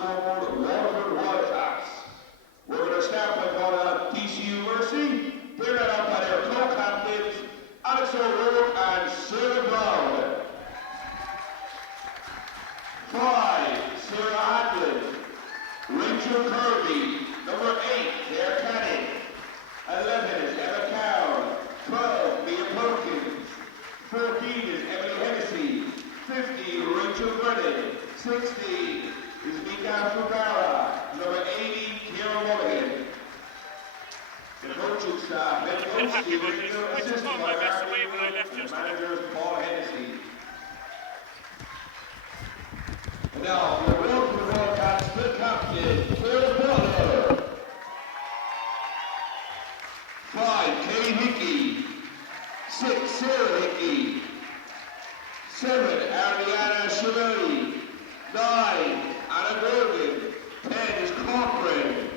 Waterford Wildcats. We're going to start by calling out DCU Mercy. They're led out by their co-captains, Alex O'Rourke and Sarah Brown. 5, Sarah Hadlin. Rachel Kirby. Number 8, Claire Canning. 11 is Emma Cowan. 12, Mia Perkins. 14 is Emily Hennessy. 15, Rachel Brennan. 16 is Mika Fugara. Number 80, Kira Mulligan. The coaching staff, head coach Steve Richter, assisted by Martin and managers Paul Hennessy. And now, the Waterford Wildcats, the captain, Phil Butler. 5, Kay Hickey. 6, Sarah Hickey. 7, Ariana Chiavelli. 9, Anna Bergen. 10 is Corcoran.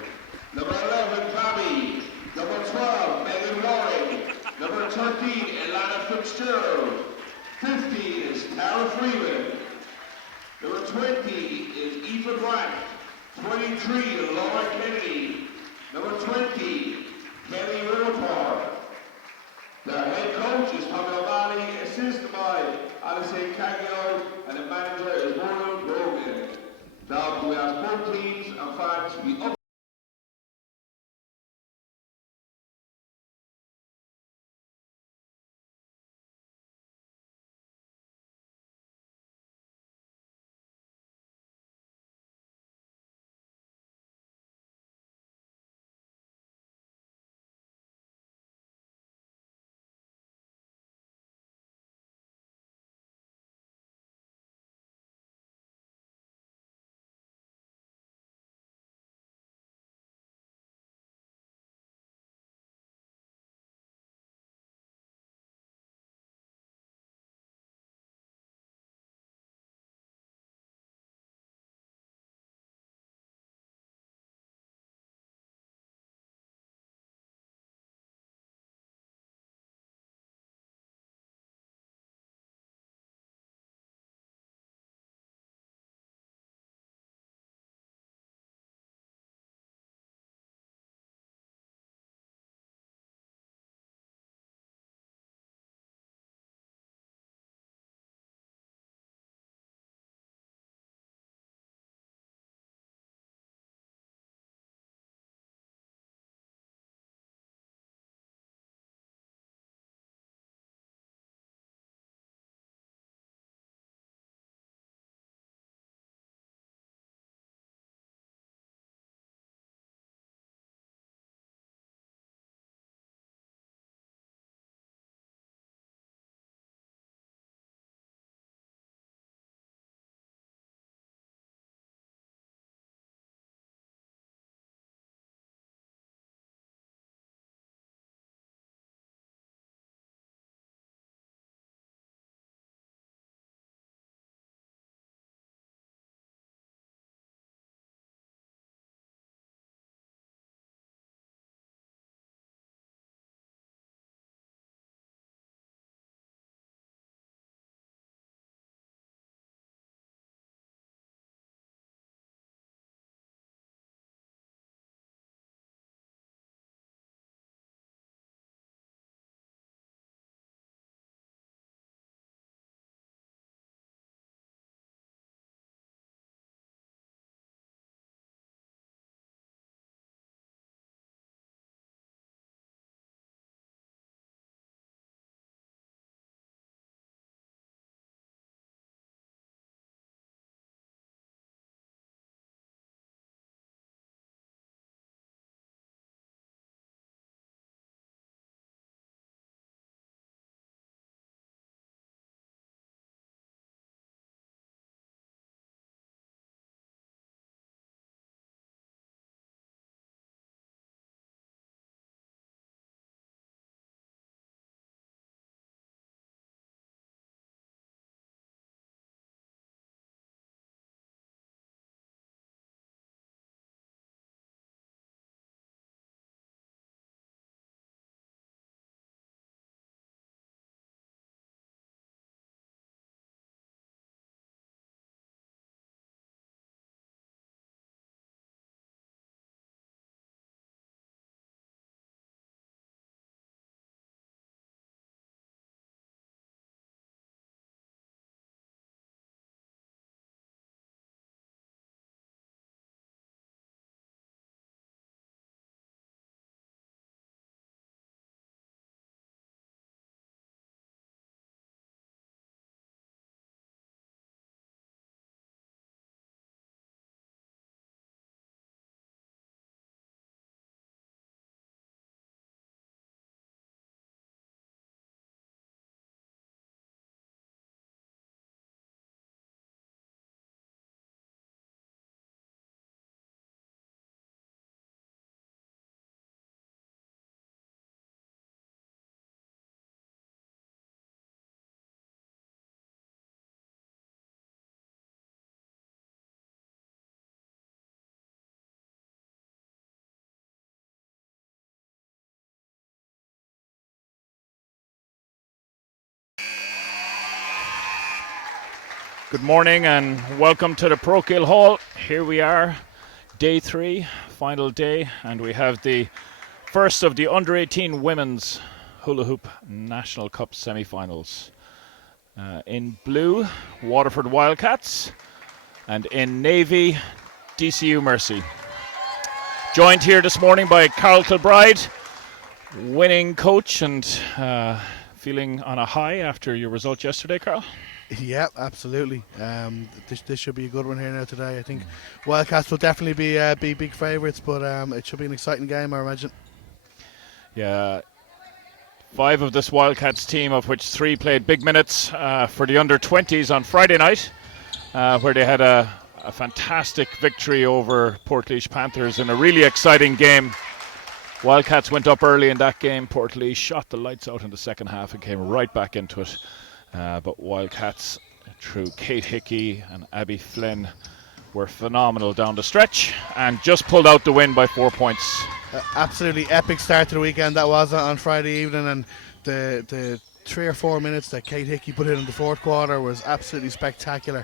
Number 11, Bobby. Number 12, Megan Warren. Number 13, Ilana Fitzgerald. 15 is Tara Freeman. Number 20 is Eva Grant. 23, Laura Kennedy. Number 20, Kelly Riverport. The head coach is Tommy O'Malley, assisted by Alison Caglio, and the manager is Roland Brogan. Now we ask both teams and fans to be up. Good morning and welcome to the Parochial Hall. Here we are, day 3, final day, and we have the first of the under-18 women's hula hoop National Cup semi-finals. In blue, Waterford Wildcats, and in navy, DCU Mercy. Joined here this morning by Carol Kilbride, winning coach and feeling on a high after your result yesterday, Carl. Yeah, absolutely. This should be a good one here now today. I think Wildcats will definitely be big favourites, but it should be an exciting game, I imagine. Yeah, 5 of this Wildcats team, of which 3 played big minutes for the under-20s on Friday night, where they had a fantastic victory over Portlaoise Panthers in a really exciting game. Wildcats went up early in that game. Portlaoise shot the lights out in the second half and came right back into it. But Wildcats, through Kate Hickey and Abby Flynn, were phenomenal down the stretch and just pulled out the win by 4 points. Absolutely epic start to the weekend that was on Friday evening, and the 3 or 4 minutes that Kate Hickey put in the fourth quarter was absolutely spectacular.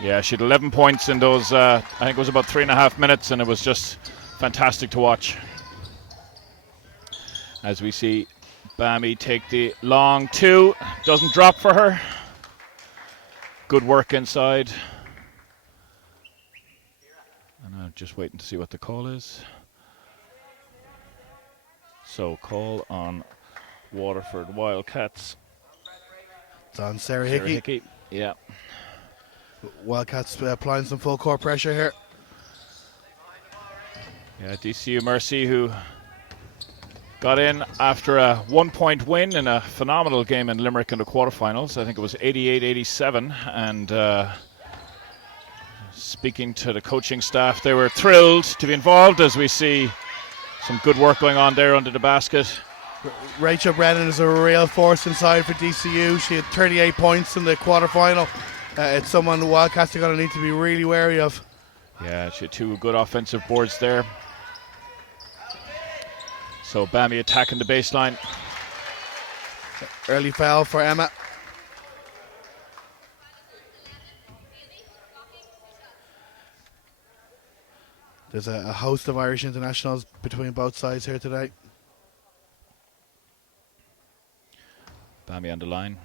Yeah, she had 11 points in those, I think it was about 3.5 minutes, and it was just fantastic to watch. As we see Bammy take the long 2, doesn't drop for her. Good work inside. And I'm just waiting to see what the call is. So, call on Waterford Wildcats. It's on Sarah Hickey. Yeah. Wildcats applying some full court pressure here. Yeah, DCU Mercy, who got in after a 1-point win in a phenomenal game in Limerick in the quarterfinals. I think it was 88-87. And speaking to the coaching staff, they were thrilled to be involved, as we see some good work going on there under the basket. Rachel Brennan is a real force inside for DCU. She had 38 points in the quarterfinal. It's someone the Wildcats are going to need to be really wary of. Yeah, she had 2 good offensive boards there. So Bammy attacking the baseline. Early foul for Emma. There's a host of Irish internationals between both sides here today. Bammy on the line,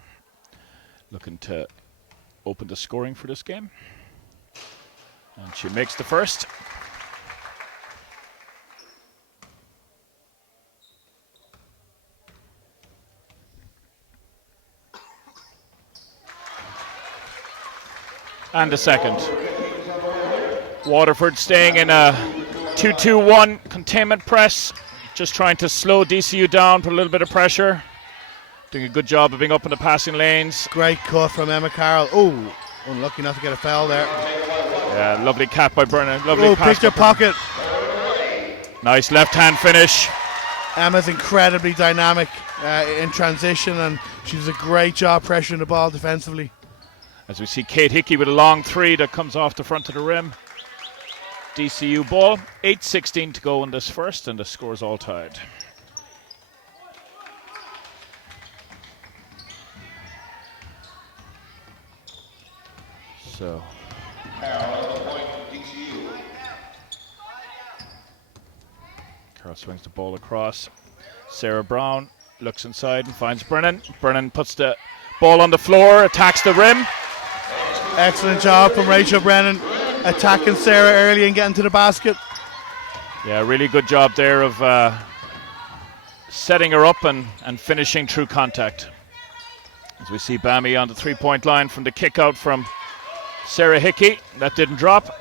looking to open the scoring for this game. And she makes the first. And the second. Waterford staying in a 2-2-1 containment press, just trying to slow DCU down, put a little bit of pressure. Doing a good job of being up in the passing lanes. Great cut from Emma Carroll. Oh, unlucky not to get a foul there. Yeah, lovely cap by Brennan. Lovely pass. Picked her pocket. Nice left-hand finish. Emma's incredibly dynamic in transition, and she does a great job pressuring the ball defensively. As we see Kate Hickey with a long 3 that comes off the front of the rim. DCU ball, 8:16 to go in this first, and the score's all tied. So, Carol swings the ball across. Sarah Brown looks inside and finds Brennan. Brennan puts the ball on the floor, attacks the rim. Excellent job from Rachel Brennan, attacking Sarah early and getting to the basket. Yeah, really good job there of setting her up and finishing through contact. As we see Bammy on the 3-point line from the kick out from Sarah Hickey. That didn't drop.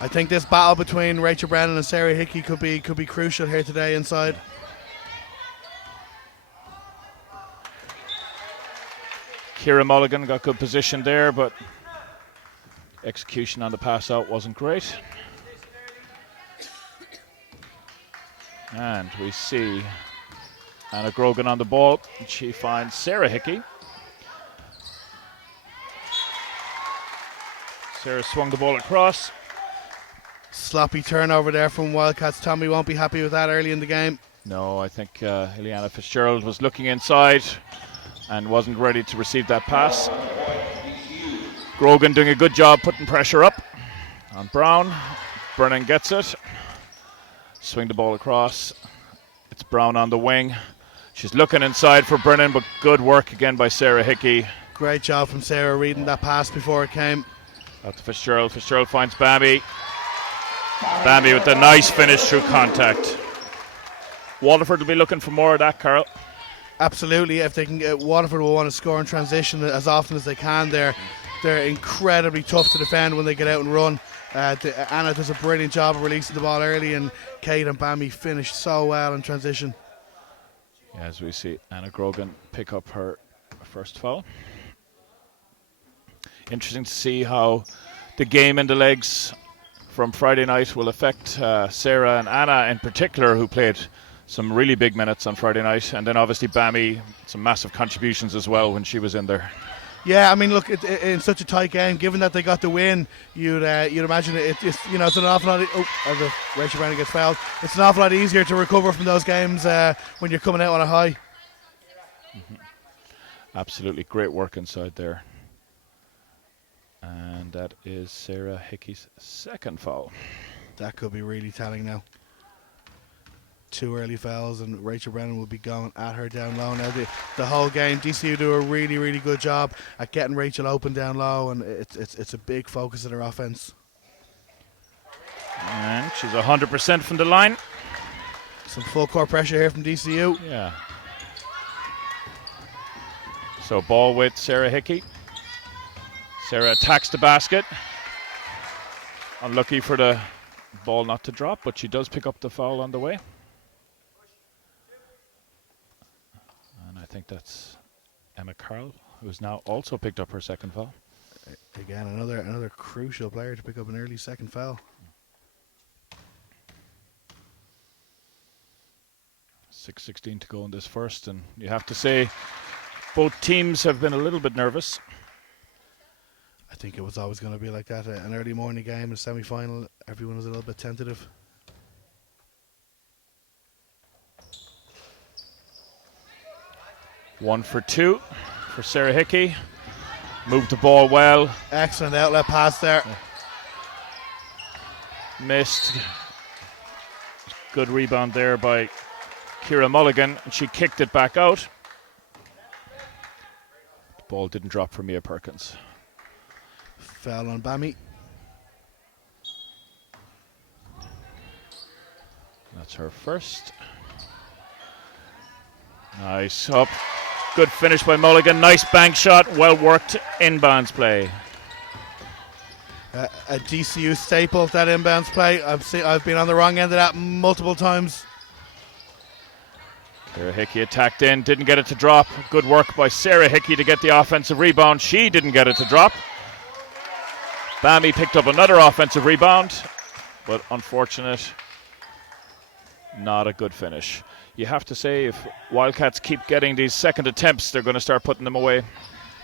I think this battle between Rachel Brennan and Sarah Hickey could be crucial here today inside. Ciara Mulligan got good position there, but execution on the pass out wasn't great. And we see Anna Grogan on the ball. She finds Sarah Hickey. Sarah swung the ball across. Sloppy turnover there from Wildcats. Tommy won't be happy with that early in the game. No, I think Ileana Fitzgerald was looking inside and wasn't ready to receive that pass. Grogan doing a good job putting pressure up on Brown. Brennan gets it. Swing the ball across. It's Brown on the wing. She's looking inside for Brennan, but good work again by Sarah Hickey. Great job from Sarah reading that pass before it came. Out to Fitzgerald. Fitzgerald finds Bambi. Bambi with a nice finish through contact. Waterford will be looking for more of that, Carl. Absolutely. If they can get, Waterford will want to score in transition as often as they can. They're incredibly tough to defend when they get out and run. Anna does a brilliant job of releasing the ball early, and Kate and Bambi finish so well in transition. Yeah, as we see Anna Grogan pick up her first foul. Interesting to see how the game in the legs from Friday night will affect Sarah and Anna in particular, who played some really big minutes on Friday night, and then obviously Bambi, some massive contributions as well when she was in there. Yeah, I mean, look, in such a tight game, given that they got the win, you'd imagine it's it's an awful lot. As Rachel Brennan gets fouled, it's an awful lot easier to recover from those games when you're coming out on a high. Mm-hmm. Absolutely, great work inside there. And that is Sarah Hickey's second foul. That could be really telling now. 2 early fouls, and Rachel Brennan will be going at her down low now. The whole game, DCU do a really, really good job at getting Rachel open down low, and it's a big focus of their offense. And she's 100% from the line. Some full court pressure here from DCU. Yeah. So ball with Sarah Hickey. Sarah attacks the basket. Unlucky for the ball not to drop, but she does pick up the foul on the way. And I think that's Emma Carl, who's now also picked up her second foul. Again, another crucial player to pick up an early second foul. 6:16 to go in this first, and you have to say both teams have been a little bit nervous. I think it was always going to be like that. An early morning game, a semi-final, everyone was a little bit tentative. One for two for Sarah Hickey. Moved the ball well. Excellent outlet pass there. Missed. Good rebound there by Ciara Mulligan, and she kicked it back out. The ball didn't drop for Mia Perkins. Foul on Bambi. That's her first. Nice up. Good finish by Mulligan. Nice bank shot. Well worked inbounds play. A DCU staple, that inbounds play. I've been on the wrong end of that multiple times. Sarah Hickey attacked in, didn't get it to drop. Good work by Sarah Hickey to get the offensive rebound. She didn't get it to drop. Bambi picked up another offensive rebound, but unfortunate, not a good finish. You have to say, if Wildcats keep getting these second attempts, they're going to start putting them away.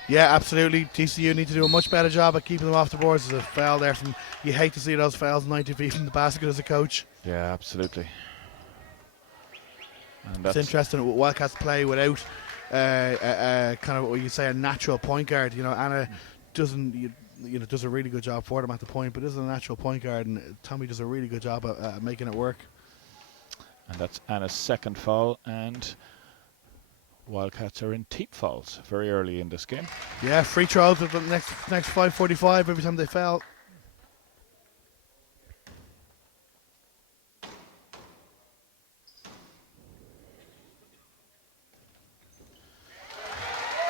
Yeah, absolutely. TCU need to do a much better job at keeping them off the boards. There's a foul there from, you hate to see those fouls 90 feet from the basket as a coach. Yeah, absolutely. And it's interesting, Wildcats play without kind of what you say a natural point guard. You know, Anna does a really good job for them at the point, but isn't a natural point guard, and Tommy does a really good job at making it work. And that's Anna's second foul, and Wildcats are in teep fouls very early in this game. Yeah, free throws at the next 5:45 every time they foul.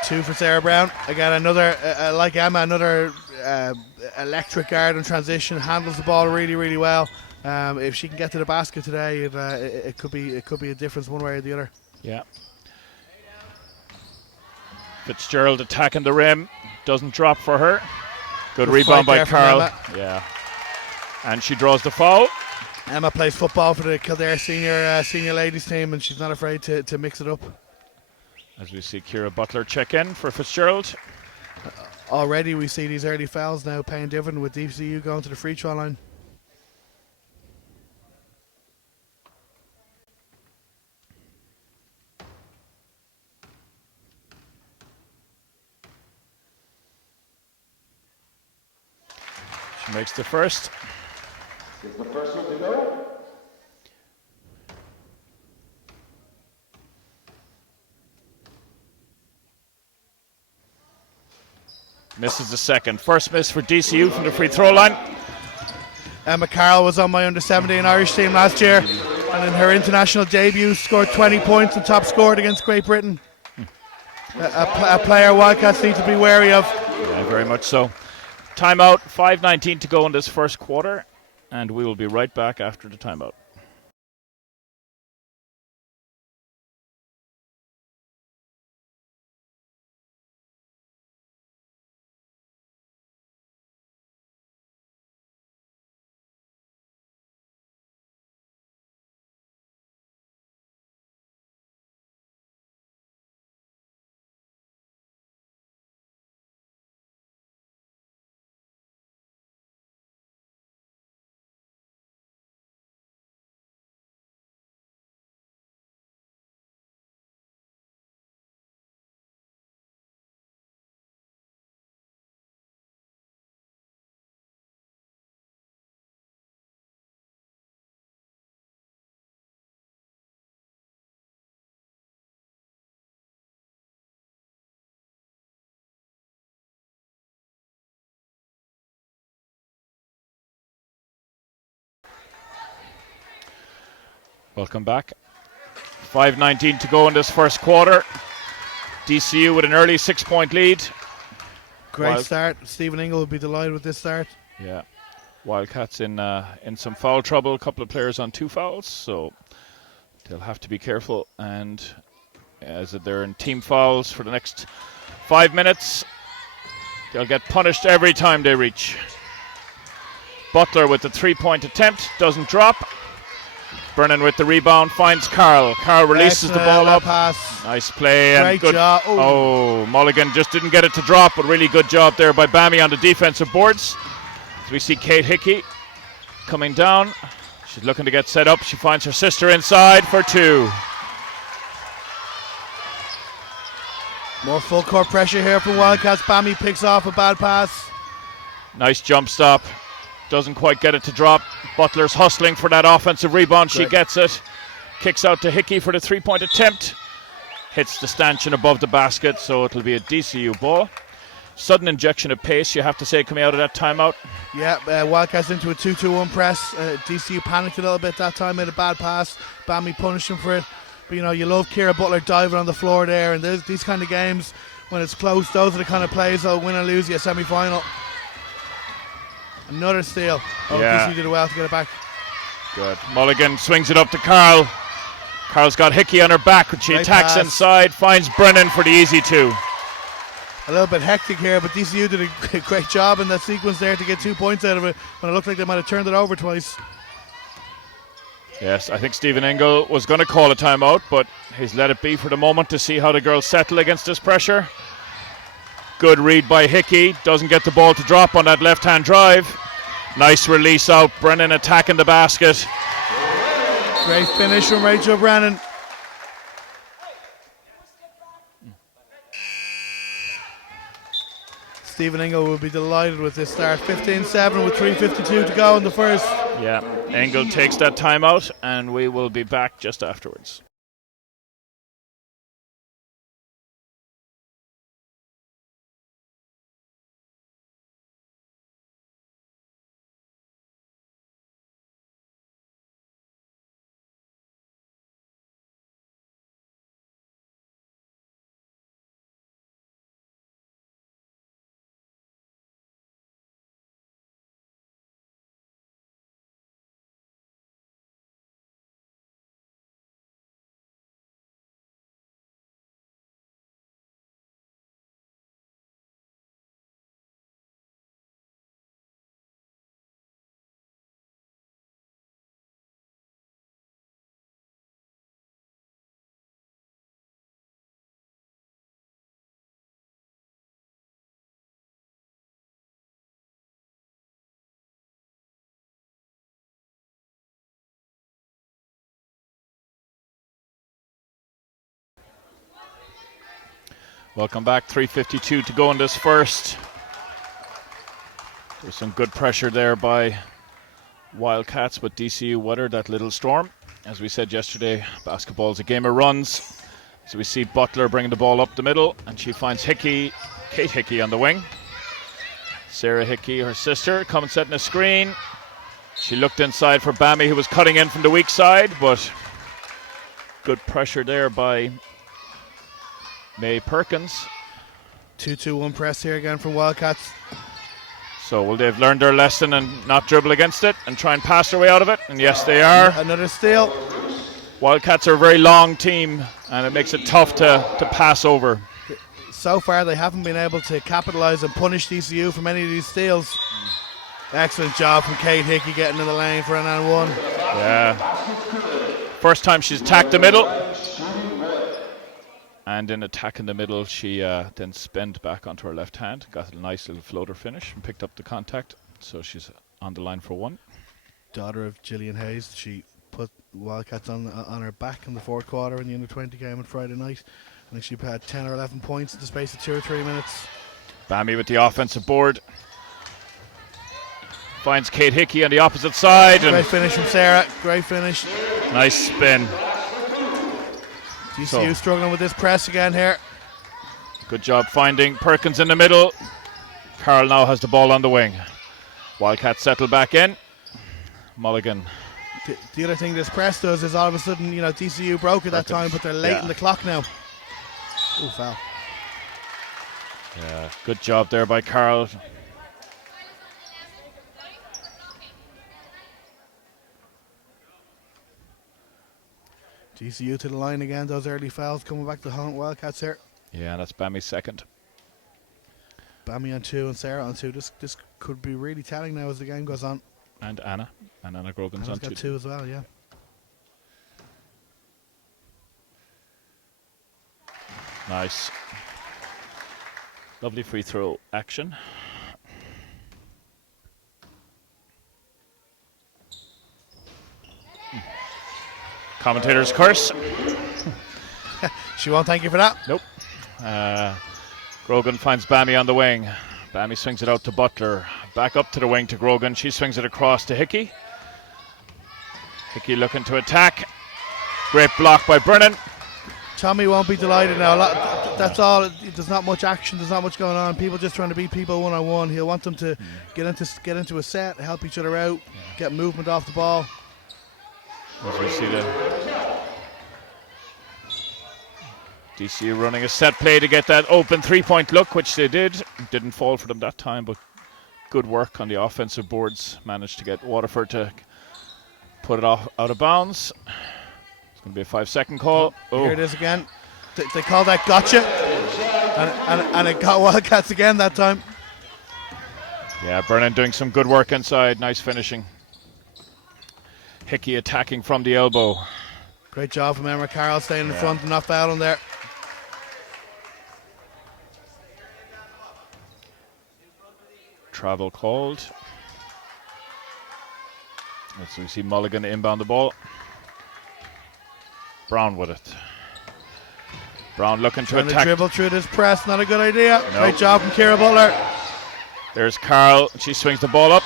Two for Sarah Brown. Again, another, like Emma, another electric guard in transition. Handles the ball really, really well. If she can get to the basket today, it could be a difference one way or the other. Yeah. Fitzgerald attacking the rim, doesn't drop for her. Good rebound by Carl. Yeah. And she draws the foul. Emma plays football for the Kildare senior ladies team, and she's not afraid to mix it up. As we see Ciara Butler check in for Fitzgerald. Already we see these early fouls now paying dividend with DCU going to the free throw line. Makes the first. Is the first one to go? Misses the second. First miss for DCU from the free throw line. Emma Carroll was on my under-17 Irish team last year, and in her international debut scored 20 points and top scored against Great Britain. A player Wildcats need to be wary of. Yeah, very much so. Timeout, 5:19 to go in this first quarter, and we will be right back after the timeout. Welcome back. 5:19 to go in this first quarter. DCU with an early 6-point lead. Great start. Stephen Ingle will be delighted with this start. Yeah. Wildcats in some foul trouble. A couple of players on 2 fouls, so they'll have to be careful. And as they're in team fouls for the next 5 minutes, they'll get punished every time they reach. Butler with the 3-point attempt, doesn't drop. Brennan with the rebound, finds Carl. Carl releases the ball up. Pass. Nice play. And Great good job. Oh, Mulligan just didn't get it to drop, but really good job there by Bammy on the defensive boards. As we see Kate Hickey coming down. She's looking to get set up. She finds her sister inside for 2. More full court pressure here from Wildcats. Bammy picks off a bad pass. Nice jump stop. Doesn't quite get it to drop. Butler's hustling for that offensive rebound. Great. She gets it. Kicks out to Hickey for the 3-point attempt. Hits the stanchion above the basket, so it'll be a DCU ball. Sudden injection of pace, you have to say, coming out of that timeout. Yeah, Wildcats into a 2-2-1 press. DCU panicked a little bit that time, made a bad pass. Bammy punished him for it. But you know, you love Ciara Butler diving on the floor there, and these kind of games, when it's close, those are the kind of plays that'll win or lose you a semi-final. Another steal. Oh, yeah. DCU did well to get it back. Good. Mulligan swings it up to Carl. Carl's got Hickey on her back, but she Great attacks pass. inside, finds Brennan for the easy 2. A little bit hectic here, but DCU did a great job in that sequence there to get 2 points out of it when it looked like they might have turned it over twice. Yes, I think Stephen Ingle was going to call a timeout, but he's let it be for the moment to see how the girls settle against this pressure. Good read by Hickey. Doesn't get the ball to drop on that left-hand drive. Nice release out. Brennan attacking the basket. Great finish from Rachel Brennan. Stephen Ingle will be delighted with this start. 15-7 with 3:52 to go in the first. Yeah, Ingle takes that timeout, and we will be back just afterwards. Welcome back. 3:52 to go in this first. There's some good pressure there by Wildcats, but DCU weathered that little storm. As we said yesterday, basketball's a game of runs. So we see Butler bringing the ball up the middle, and she finds Kate Hickey on the wing. Sarah Hickey, her sister, comes setting a screen. She looked inside for Bammy, who was cutting in from the weak side, but good pressure there by May Perkins. 2-2-1 press here again from Wildcats. So will they've learned their lesson and not dribble against it and try and pass their way out of it? And yes, they are. Another steal. Wildcats are a very long team, and it makes it tough to pass over. So far, they haven't been able to capitalise and punish DCU from any of these steals. Excellent job from Kate Hickey getting in the lane for an and one. Yeah. First time she's attacked the middle. And in attacking the middle, she then spun back onto her left hand, got a nice little floater finish and picked up the contact. So she's on the line for one. Daughter of Gillian Hayes, she put Wildcats on her back in the fourth quarter in the under-20 game on Friday night. I think she had 10 or 11 points in the space of 2 or 3 minutes. Bammy with the offensive board. Finds Kate Hickey on the opposite side. Great finish from Sarah. Great finish. Nice spin. DCU struggling with this press again here. Good job finding Perkins in the middle. Carl now has the ball on the wing. Wildcats settle back in. Mulligan. The other thing this press does is all of a sudden, DCU broke at that time, but they're late in the clock now. Oh, foul. Yeah, good job there by Carl. DCU to the line again. Those early fouls coming back to haunt Wildcats here. Yeah, that's Bammy's second. Bammy on 2 and Sarah on 2. This could be really telling now as the game goes on. And Anna. And Anna Grogan's on got 2. 2 as well, yeah. Nice. Lovely free throw action. Commentator's curse. She won't thank you for that. Nope. Grogan finds Bammy on the wing. Bammy swings it out to Butler. Back up to the wing to Grogan. She swings it across to Hickey. Hickey looking to attack. Great block by Brennan. Tommy won't be delighted now. That's all. There's not much action. There's not much going on. People just trying to beat people one-on-one. He'll want them to get into a set, help each other out, get movement off the ball. As we see the DCU running a set play to get that open three-point look, which they did. Didn't fall for them that time, but good work on the offensive boards. Managed to get Waterford to put it out of bounds. It's going to be a 5-second call. Here it is again. They call that gotcha. And it got Wildcats again that time. Yeah, Brennan doing some good work inside. Nice finishing. Hickey attacking from the elbow. Great job from Emma Carroll staying in front and not fouling there. Travel called. As we see Mulligan inbound the ball. Brown with it. Brown looking to attack. Dribble through this press, not a good idea. No. Great job from Ciara Butler. There's Carl. She swings the ball up.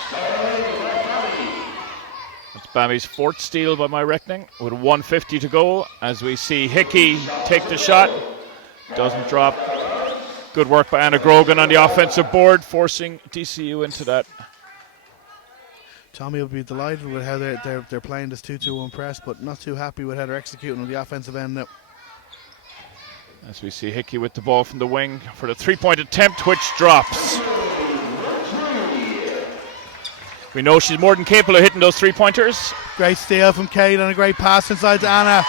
That's Bammy's fourth steal by my reckoning, with 1:50 to go. As we see Hickey take the shot. Doesn't drop. Good work by Anna Grogan on the offensive board, forcing DCU into that. Tommy will be delighted with how they're playing this 2-2-1 press, but not too happy with how they're executing on the offensive end now. As we see Hickey with the ball from the wing for the three-point attempt, which drops. We know she's more than capable of hitting those three-pointers. Great steal from Kate and a great pass inside to Anna.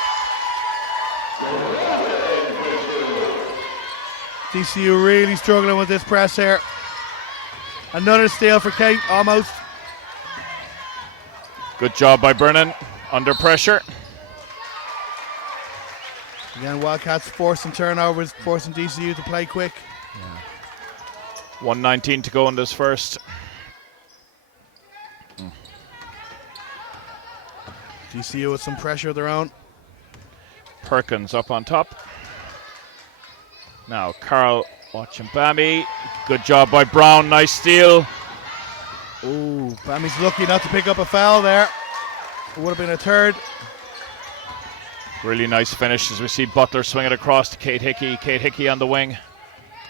DCU really struggling with this press here. Another steal for Kate, almost. Good job by Brennan, under pressure. Again, Wildcats forcing turnovers, forcing DCU to play quick. 1:19 to go in this first. DCU with some pressure of their own. Perkins up on top. Now Carl watching Bammy. Good job by Brown, nice steal. Ooh, Bammy's lucky not to pick up a foul there. It would have been a third. Really nice finish as we see Butler swing it across to Kate Hickey. Kate Hickey on the wing.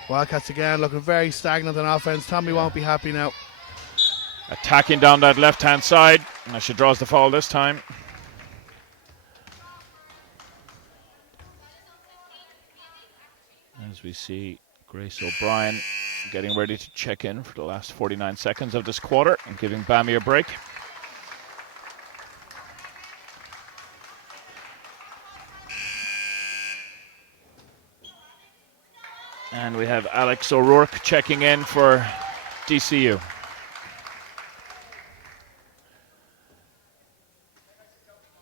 Wildcats again looking very stagnant on offense. Tommy won't be happy now. Attacking down that left-hand side. And she draws the foul this time. As we see Grace O'Brien getting ready to check in for the last 49 seconds of this quarter and giving Bammy a break. And we have Alex O'Rourke checking in for DCU.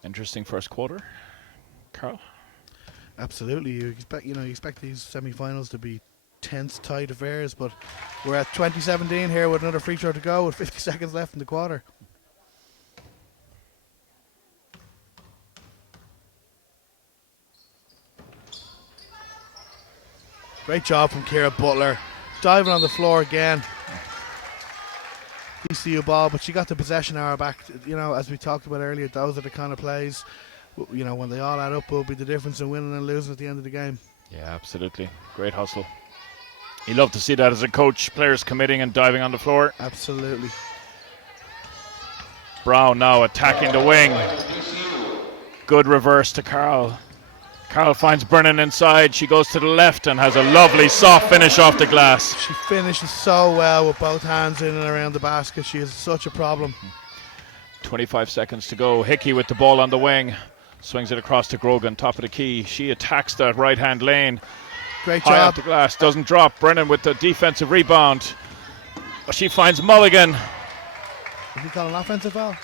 Interesting first quarter, Carl. Absolutely, you expect these semi-finals to be tense, tight affairs, but we're at 2017 here with another free throw to go with 50 seconds left in the quarter. Great job from Ciara Butler, diving on the floor again. DCU ball, but she got the possession hour back. As we talked about earlier, those are the kind of plays, when they all add up, will be the difference in winning and losing at the end of the game. Yeah, absolutely. Great hustle. You love to see that as a coach, players committing and diving on the floor. Absolutely. Brown now attacking the wing. Good reverse to Carl. Carl finds Brennan inside. She goes to the left and has a lovely soft finish off the glass. She finishes so well with both hands in and around the basket. She is such a problem. 25 seconds to go. Hickey with the ball on the wing. Swings it across to Grogan, top of the key. She attacks that right-hand lane. Great High job. off the glass, doesn't drop. Brennan with the defensive rebound. She finds Mulligan. Is he calling an offensive foul?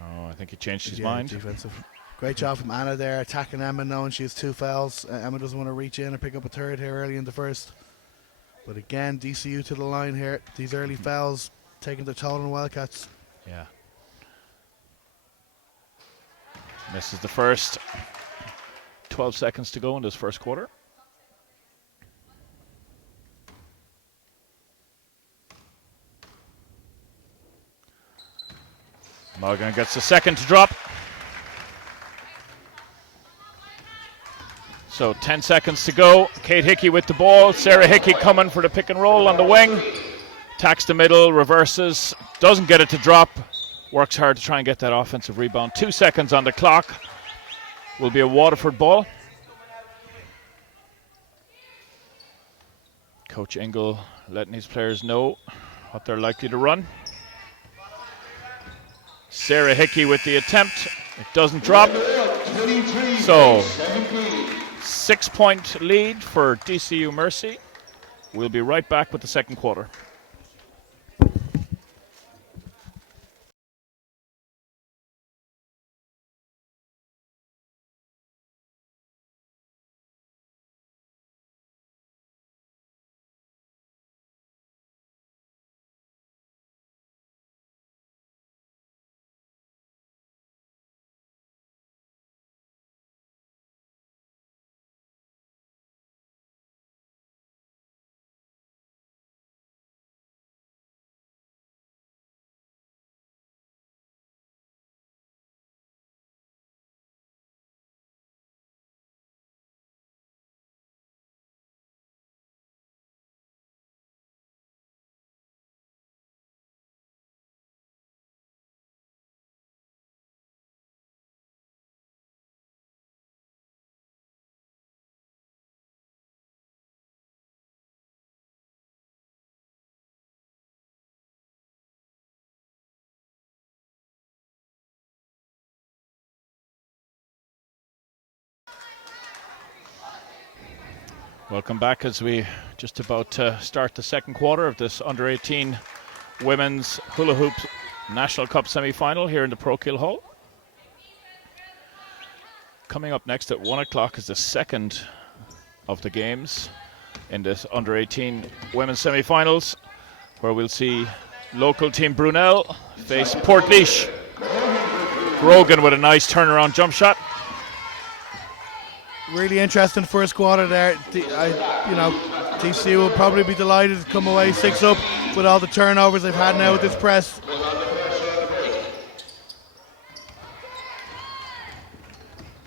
I think he changed his mind. Defensive. Great job from Anna there, attacking Emma, knowing she has 2 fouls. Emma doesn't want to reach in and pick up a third here early in the first. But again, DCU to the line here. These early fouls taking their toll on the Wildcats. Yeah. Misses the first. 12 seconds to go in this first quarter. Mulligan gets the second to drop. So 10 seconds to go. Kate Hickey with the ball. Sarah Hickey coming for the pick and roll on the wing. Attacks the middle, reverses, doesn't get it to drop. Works hard to try and get that offensive rebound. 2 seconds on the clock. Will be a Waterford ball. Coach Ingle letting his players know what they're likely to run. Sarah Hickey with the attempt. It doesn't drop. So 6-point lead for DCU Mercy. We'll be right back with the second quarter. Welcome back as we just about to start the second quarter of this under-18 women's hula hoop National Cup semi-final here in the Pro-Kill Hall. Coming up next at 1 o'clock is the second of the games in this under-18 women's semi-finals, where we'll see local team Brunel face Portlaoise. Grogan with a nice turnaround jump shot. Really interesting first quarter there. DCU will probably be delighted to come away 6 up with all the turnovers they've had now with this press.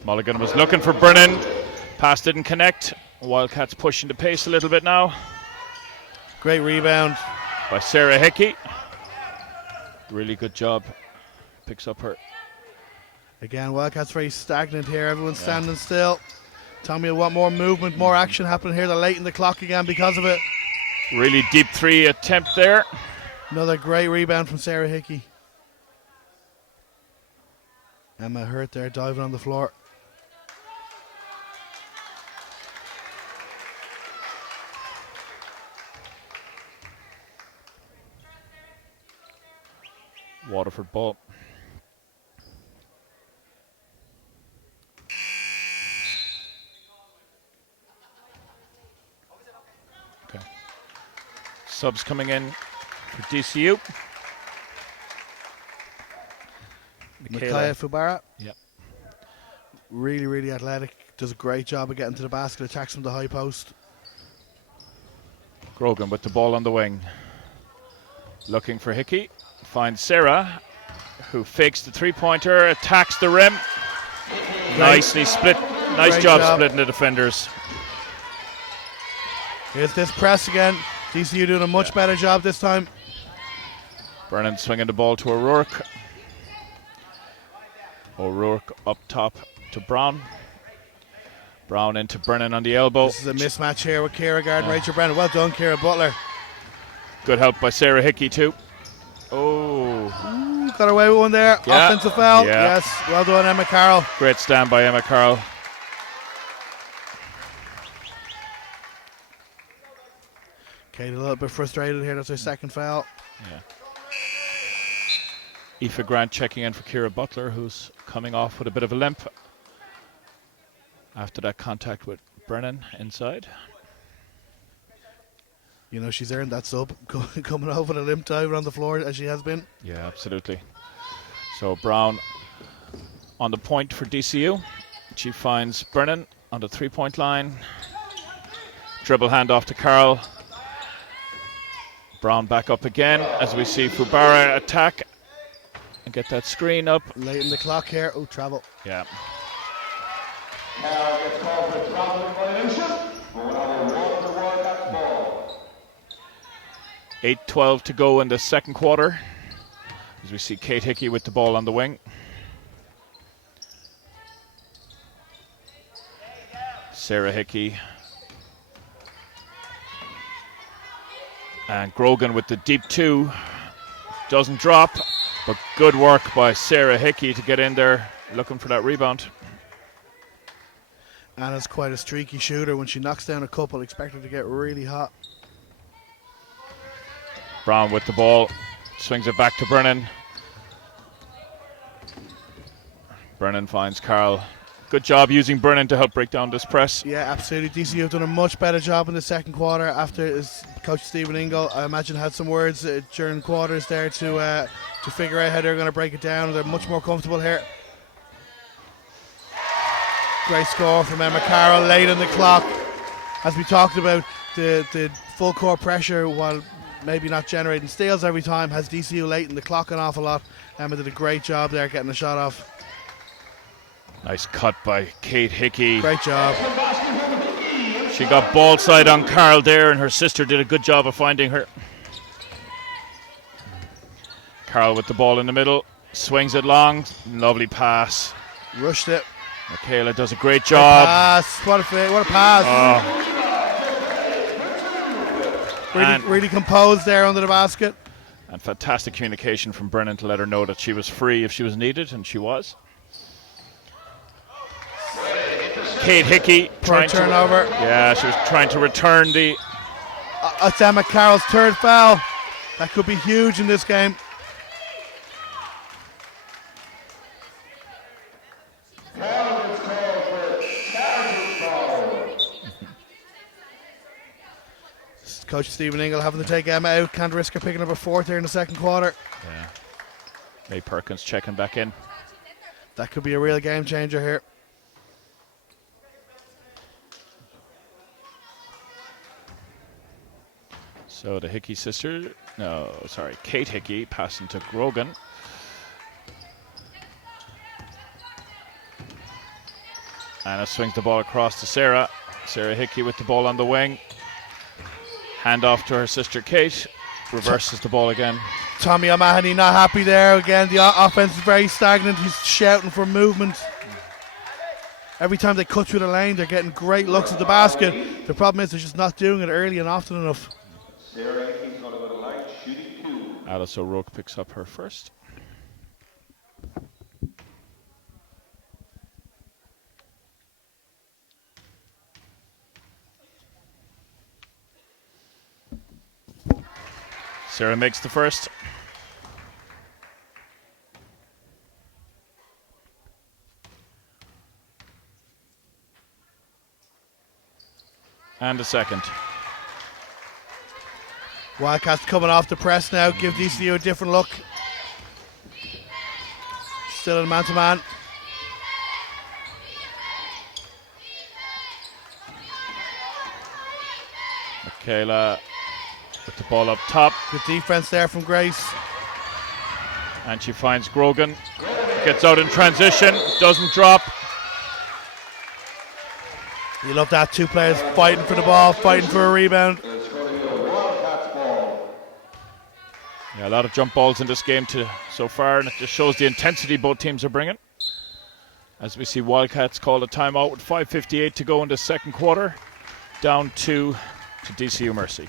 Mulligan was looking for Brennan. Pass didn't connect. Wildcats pushing the pace a little bit now. Great rebound by Sarah Hickey. Really good job. Picks up her. Again, Wildcats very stagnant here. Everyone's standing still. Tommy will want more movement, more action happening here. They're late in the clock again because of it. Really deep 3 attempt there. Another great rebound from Sarah Hickey. Emma hurt there, diving on the floor. Waterford ball. Okay. Subs coming in for DCU. Mikaya Fubara. Yep. Really, really athletic. Does a great job of getting to the basket. Attacks from the high post. Grogan with the ball on the wing. Looking for Hickey. Finds Sarah, who fakes the 3-pointer, attacks the rim. Nicely split. Nice job splitting the defenders. Here's this press again. DCU doing a much better job this time. Brennan swinging the ball to O'Rourke. O'Rourke up top to Brown. Brown into Brennan on the elbow. This is a mismatch here with Ciara guarding Rachel Brennan. Well done, Ciara Butler. Good help by Sarah Hickey too. Got away with one there. Yeah. Offensive foul. Yeah. Yes, well done, Emma Carroll. Great stand by Emma Carroll. Kate a little bit frustrated here. That's her second foul. Yeah. Aoife Grant checking in for Ciara Butler, who's coming off with a bit of a limp after that contact with Brennan inside. You know, she's earned that sub, coming over the limp diver on the floor as she has been. Yeah, absolutely. So Brown on the point for DCU. She finds Brennan on the 3-point line. Dribble handoff to Carroll. Brown back up again as we see Fubara attack and get that screen up. Late in the clock here. Oh, travel. Yeah. Now gets called for travel violation. Going on the Waterford Wildcats ball. 8:12 to go in the second quarter as we see Kate Hickey with the ball on the wing. Sarah Hickey and Grogan with the deep 2. Doesn't drop, but good work by Sarah Hickey to get in there looking for that rebound. Anna's quite a streaky shooter. When she knocks down a couple, expect her to get really hot. Brown with the ball, swings it back to Brennan. Brennan finds Carl. Good job using Brennan to help break down this press. Yeah, absolutely. DCU have done a much better job in the second quarter after his coach Stephen Ingle, I imagine, had some words during quarters there to figure out how they're going to break it down. They're much more comfortable here. Great score from Emma Carroll late in the clock. As we talked about, the full court pressure, while maybe not generating steals every time, has DCU late in the clock an awful lot. Emma did a great job there getting the shot off. Nice cut by Kate Hickey. Great job. She got ball side on Carl there, and her sister did a good job of finding her. Carl with the ball in the middle, swings it long, lovely pass. Rushed it. Michaela does a great job. What a pass. Really composed there under the basket. And fantastic communication from Brennan to let her know that she was free if she was needed, and she was. Kate Hickey trying turnover. She was trying to return the. It's Emma Carroll's third foul. That could be huge in this game. Coach Stephen Ingle having to take Emma out. Can't risk her picking up a fourth here in the second quarter. Yeah. May Perkins checking back in. That could be a real game changer here. So the Hickey sister, Kate Hickey passing to Grogan. Anna swings the ball across to Sarah. Sarah Hickey with the ball on the wing. Hand off to her sister Kate. Reverses the ball again. Tommy O'Mahony not happy there again. The offense is very stagnant. He's shouting for movement. Every time they cut through the lane, they're getting great looks at the basket. The problem is they're just not doing it early and often enough. Alice O'Rourke picks up her first. Sarah makes the first. And a second. Wildcats coming off the press now. Give DCU a different look. Still in man-to-man. Michaela with the ball up top. Good defense there from Grace. And she finds Grogan. Gets out in transition. Doesn't drop. You love that. Two players fighting for the ball, fighting for a rebound. Yeah, a lot of jump balls in this game so far, and it just shows the intensity both teams are bringing. As we see Wildcats call a timeout with 5:58 to go in the second quarter. Down 2 to DCU Mercy.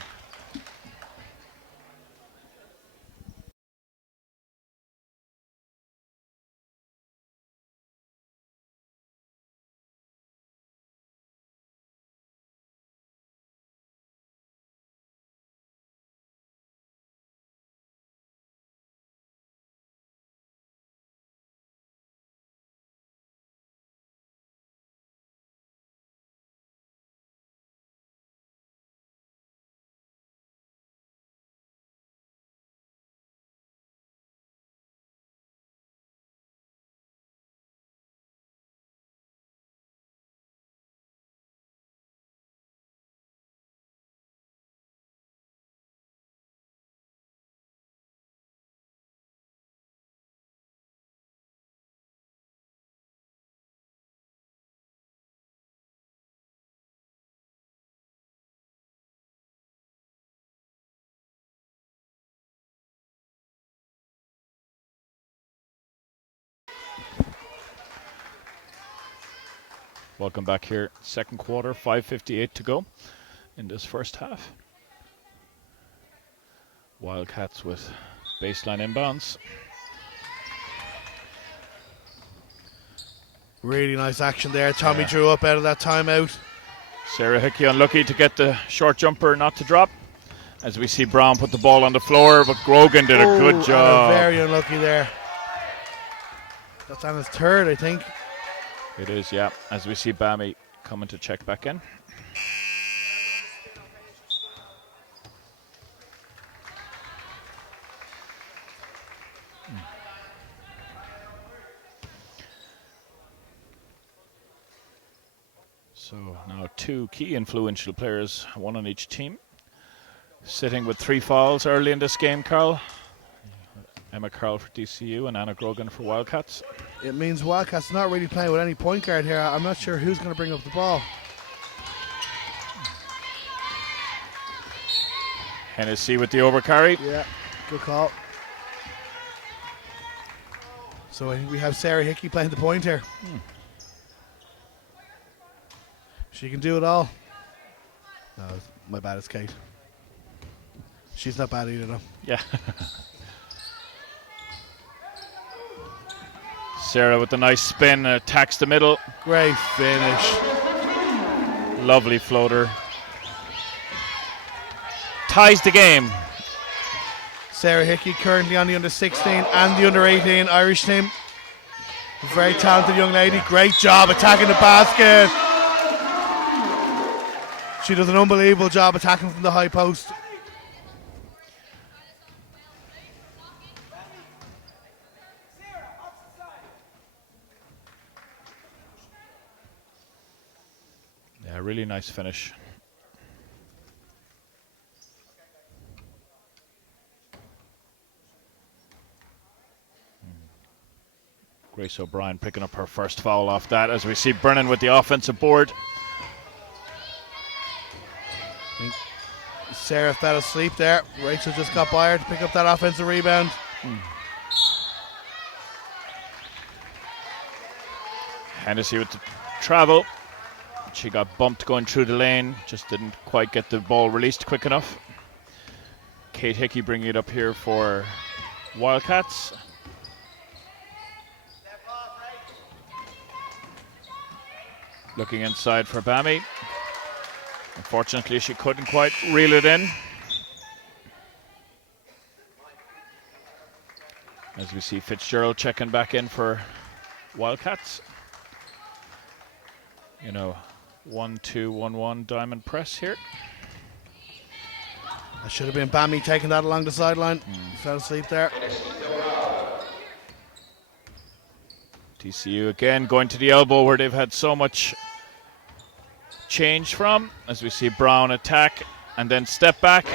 Welcome back here. Second quarter, 5:58 to go in this first half. Wildcats with baseline inbounds. Really nice action there. Tommy drew up out of that timeout. Sarah Hickey unlucky to get the short jumper not to drop. As we see Brown put the ball on the floor, but Grogan did a good job. Very unlucky there. That's on his third, I think. It is, yeah. As we see Bammy coming to check back in. So now two key influential players, one on each team. Sitting with 3 fouls early in this game, Carl. Emma Carl for DCU and Anna Grogan for Wildcats. It means Wildcats not really playing with any point guard here. I'm not sure who's going to bring up the ball. Hennessy with the overcarry. Yeah, good call. So we have Sarah Hickey playing the point here. She can do it all. No, my bad, it's Kate. She's not bad either, though. Yeah. Sarah with the nice spin, attacks the middle. Great finish. Lovely floater. Ties the game. Sarah Hickey currently on the under-16 and the under-18 Irish team. A very talented young lady. Great job attacking the basket. She does an unbelievable job attacking from the high post. Yeah, really nice finish. Grace O'Brien picking up her first foul off that as we see Brennan with the offensive board. Sarah fell asleep there. Rachel just got by her to pick up that offensive rebound. Hennessy with the travel. She got bumped going through the lane. Just didn't quite get the ball released quick enough. Kate Hickey bringing it up here for Wildcats. Looking inside for Bammy. Unfortunately, she couldn't quite reel it in. As we see Fitzgerald checking back in for Wildcats. 1-2-1-1 diamond press here. That should have been Bammy taking that along the sideline. Fell asleep there. DCU again going to the elbow where they've had so much change from. As we see Brown attack and then step back.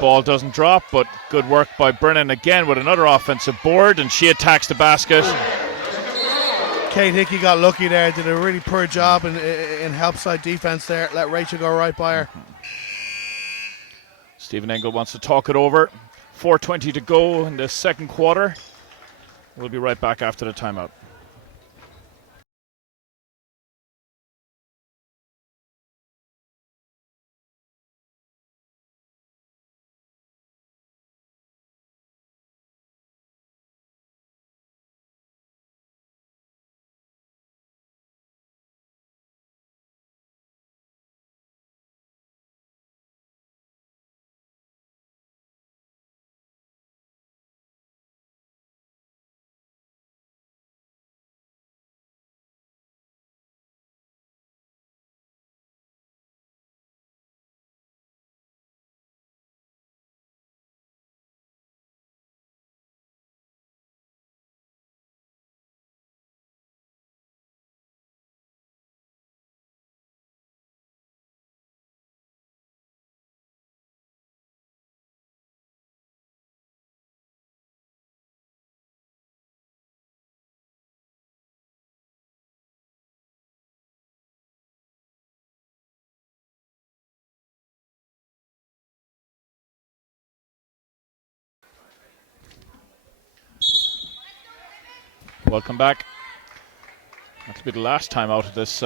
Ball doesn't drop, but good work by Brennan again with another offensive board, and she attacks the basket. Kate Hickey got lucky there, did a really poor job in help side defense there. Let Rachel go right by her. Stephen Engel wants to talk it over. 4:20 to go in the second quarter. We'll be right back after the timeout. Welcome back. That'll be the last time out of this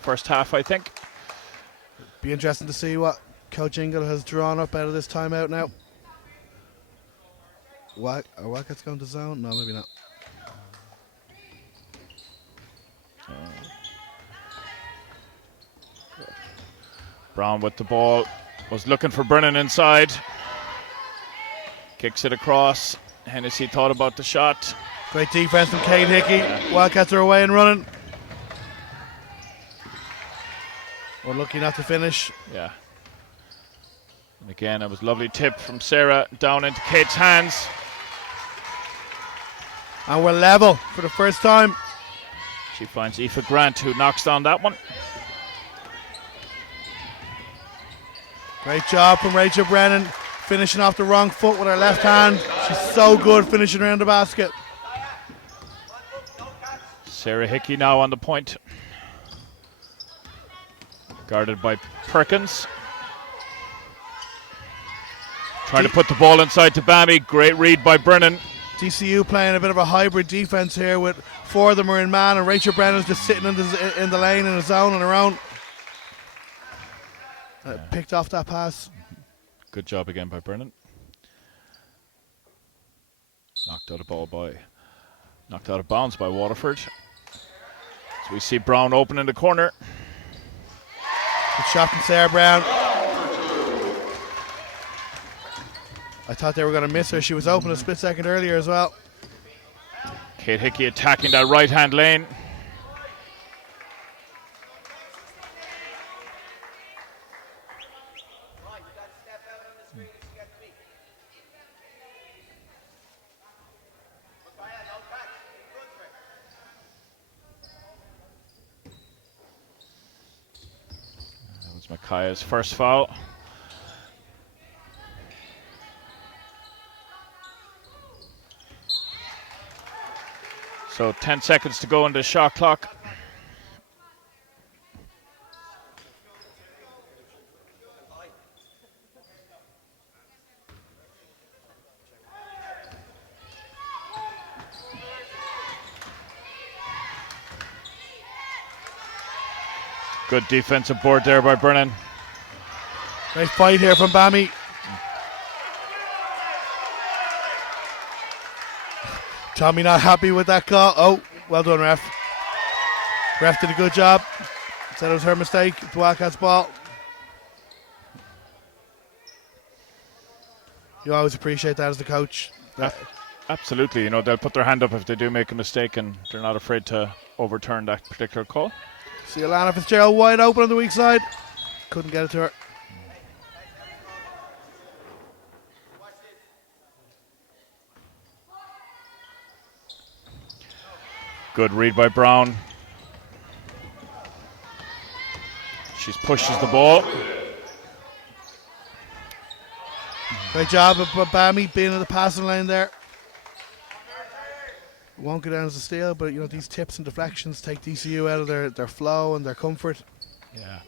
first half, I think. Be interesting to see what Coach Ingle has drawn up out of this timeout now. Are Wildcats going to zone? No, maybe not. Brown with the ball. Was looking for Brennan inside. Kicks it across. Hennessy thought about the shot. Great defense from Kate Hickey. Wildcats are away and running. We're lucky not to finish. Yeah. And again, it was a lovely tip from Sarah down into Kate's hands. And we're level for the first time. She finds Aoife Grant, who knocks down that one. Great job from Rachel Brennan, finishing off the wrong foot with her left hand. She's so good finishing around the basket. Sarah Hickey now on the point. Guarded by Perkins. Trying to put the ball inside to Bammy. Great read by Brennan. DCU playing a bit of a hybrid defense here with four of them are in man and Rachel Brennan's just sitting in the lane in the zone on her own. Picked off that pass. Good job again by Brennan. Knocked out of bounds by Waterford. So we see Brown open in the corner. Good shot from Sarah Brown. I thought they were going to miss her. She was open a split second earlier as well. Kate Hickey attacking that right-hand lane. That was Micaiah's first foul. So 10 seconds to go on the shot clock. Good defensive board there by Brennan. Nice fight here from Bammy. Tommy not happy with that call. Oh, well done, ref. Ref did a good job. Said it was her mistake. It's Wildcats ball. You always appreciate that as the coach. Absolutely. You know, they'll put their hand up if they do make a mistake, and they're not afraid to overturn that particular call. See Alana Fitzgerald wide open on the weak side. Couldn't get it to her. Good read by Brown. She pushes the ball. Great job of Bammy being in the passing lane there. Won't go down as a steal, but you know these tips and deflections take DCU out of their flow and their comfort. Yeah.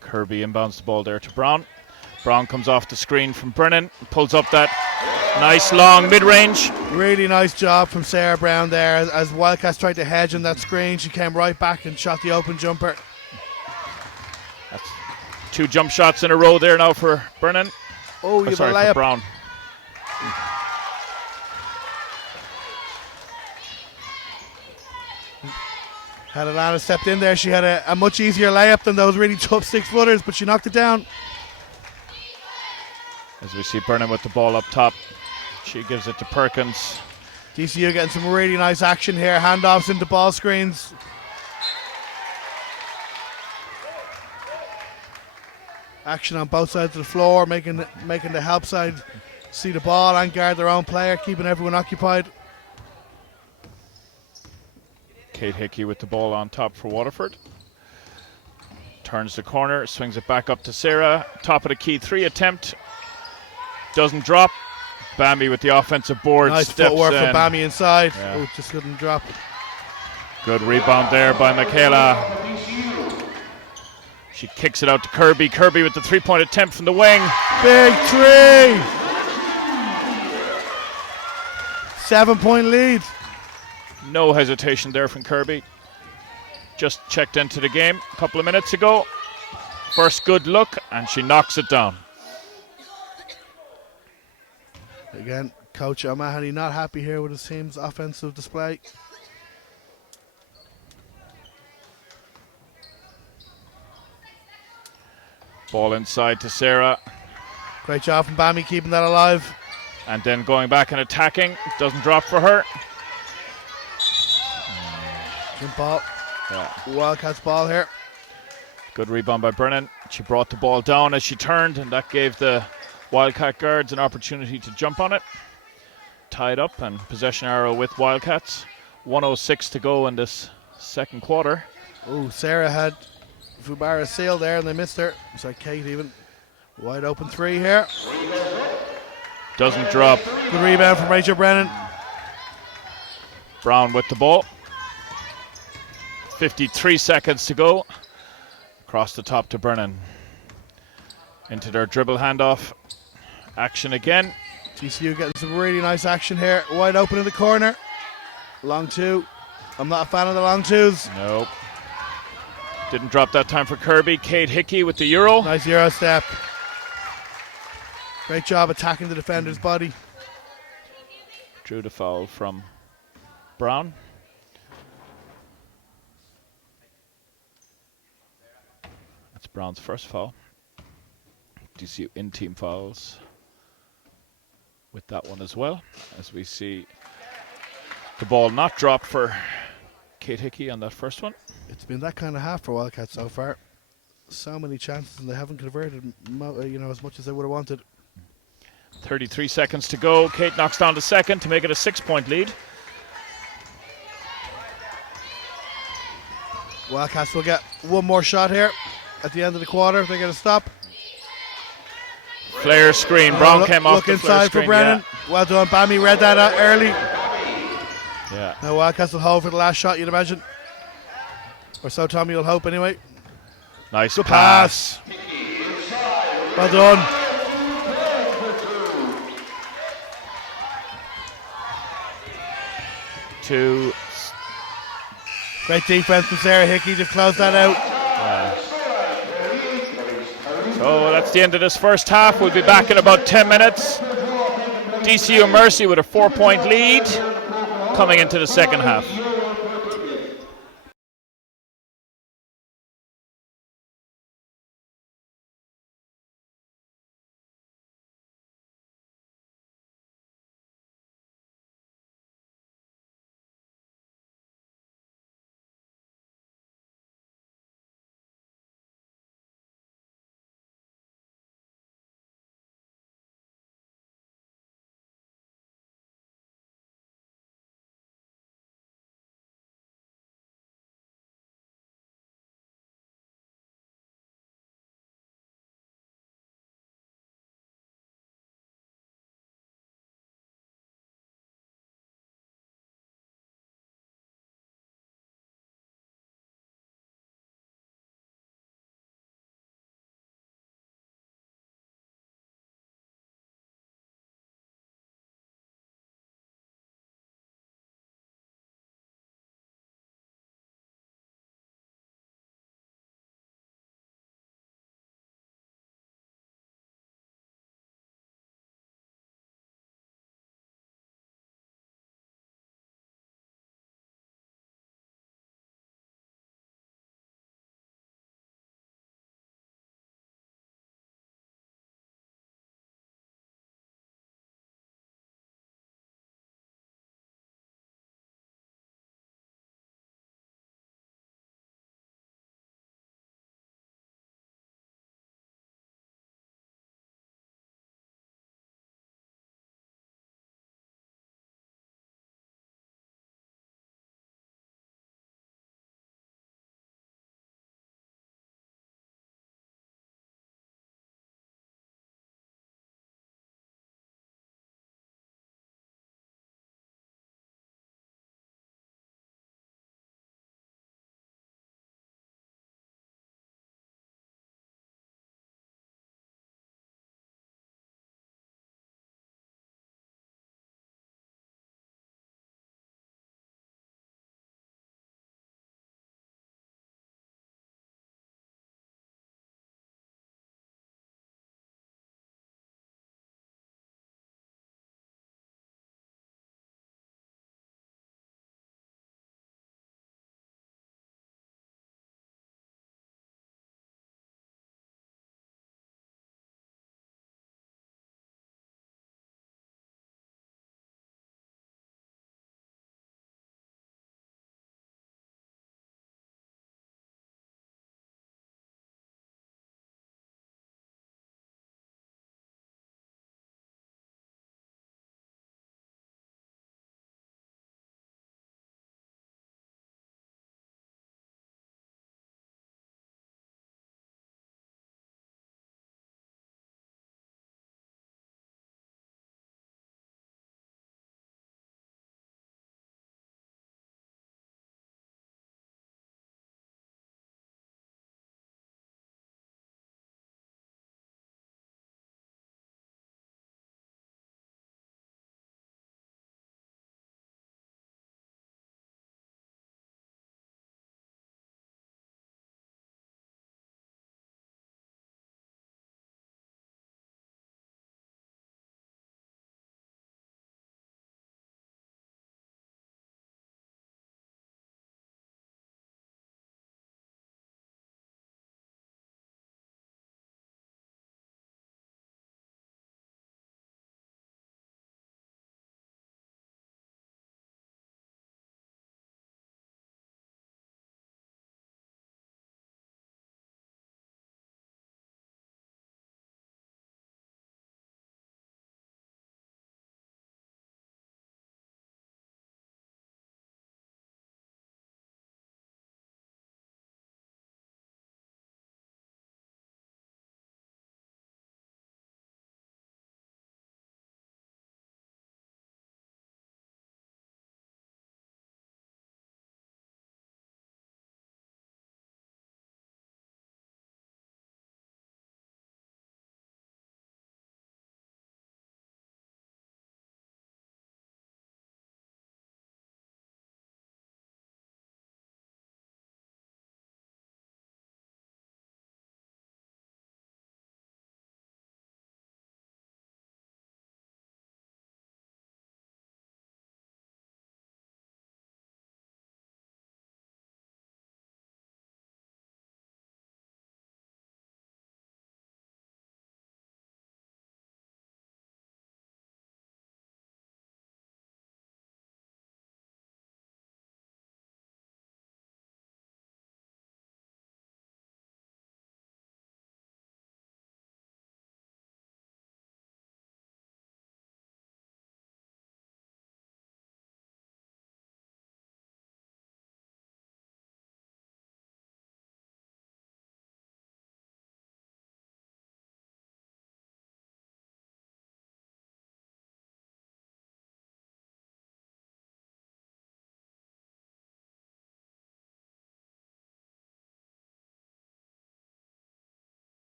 Kirby inbounds the ball there to Brown. Brown comes off the screen from Brennan, pulls up that nice long mid-range. Really nice job from Sarah Brown there. As Wildcats tried to hedge on that screen, she came right back and shot the open jumper. That's 2 jump shots in a row there now for Brennan. Oh, you have a for layup. Brown. Had Alana stepped in there, she had a much easier layup than those really tough 6-footers, but she knocked it down. As we see Brennan with the ball up top, she gives it to Perkins. DCU getting some really nice action here, handoffs into ball screens. Action on both sides of the floor, making the help side see the ball and guard their own player, keeping everyone occupied. Kate Hickey with the ball on top for Waterford. Turns the corner, swings it back up to Sarah. Top of the key 3 attempt. Doesn't drop. Bammy with the offensive board. Nice steps footwork in. from Bammy inside. Yeah. Oh, just couldn't drop. Good rebound there by Michaela. She kicks it out to Kirby. Kirby with the 3-point attempt from the wing. Big 3. 7-point lead. No hesitation there from Kirby. Just checked into the game a couple of minutes ago. First good look, and she knocks it down. Again, Coach O'Mahony not happy here with his team's offensive display. Ball inside to Sarah. Great job from Bammy keeping that alive. And then going back and attacking. Doesn't drop for her. Jump ball. Yeah. Wildcats ball here. Good rebound by Brennan. She brought the ball down as she turned, and that gave the Wildcat guards an opportunity to jump on it. Tied up and possession arrow with Wildcats. 1:06 to go in this second quarter. Oh, Sarah had Fubara sealed there and they missed her. It's like Kate even. Wide open 3 here. Doesn't drop. Good rebound from Rachel Brennan. Brown with the ball. 53 seconds to go. Across the top to Brennan. Into their dribble handoff. Action again. DCU getting some really nice action here. Wide open in the corner. Long 2. I'm not a fan of the long 2s. Nope. Didn't drop that time for Kirby. Kate Hickey with the Euro. Nice Euro step. Great job attacking the defender's body. Drew the foul from Brown. That's Brown's first foul. DCU in-team fouls with that one as well, as we see the ball not dropped for Kate Hickey on that first one. It's been that kind of half for Wildcats so far. So many chances and they haven't converted as much as they would have wanted. 33 seconds to go. Kate knocks down the second to make it a 6-point lead. Wildcats will get one more shot here at the end of the quarter if they get a stop. Flare screen. Brown came off look the flare inside screen. for Brennan. Yeah. Well done, Bammy read that out early. Yeah. Now Wildcats will hold for the last shot, you'd imagine. Or so Tommy will hope anyway. Nice Good pass. Well done. Two. Great defense from Sarah Hickey to close that out. So that's the end of this first half. We'll be back in about 10 minutes. DCU Mercy with a 4-point lead coming into the second half.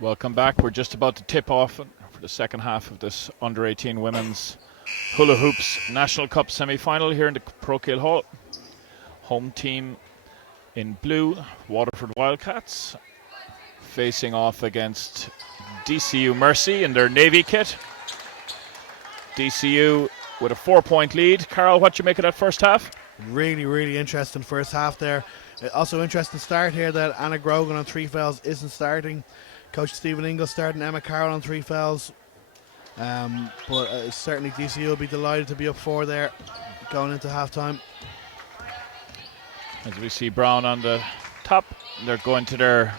Welcome back. We're just about to tip off for the second half of this under-18 women's hula hoops National Cup semi-final here in the Parochial Hall. Home team in blue, Waterford Wildcats, facing off against DCU Mercy in their navy kit. DCU with a 4-point lead. Carol, what you make of that first half? Really interesting first half there. Also interesting start here that Anna Grogan on 3 fouls isn't starting. Coach Stephen Ingle starting Emma Carroll on 3 fouls. But certainly DCU will be delighted to be up 4 there going into halftime. As we see Brown on the top, they're going to their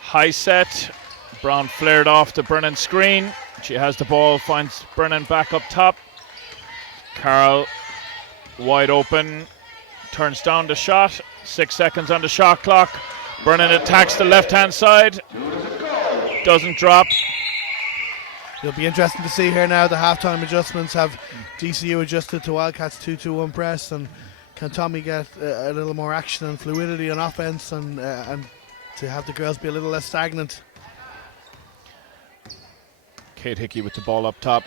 high set. Brown flared off the Brennan screen. She has the ball, finds Brennan back up top. Carroll wide open, turns down the shot. 6 seconds on the shot clock. Brennan attacks the left-hand side. Doesn't drop. It'll be interesting to see here now the halftime adjustments. Have DCU adjusted to Wildcats 2-2-1 press, and can Tommy get a little more action and fluidity on offense, and to have the girls be a little less stagnant. Kate Hickey with the ball up top.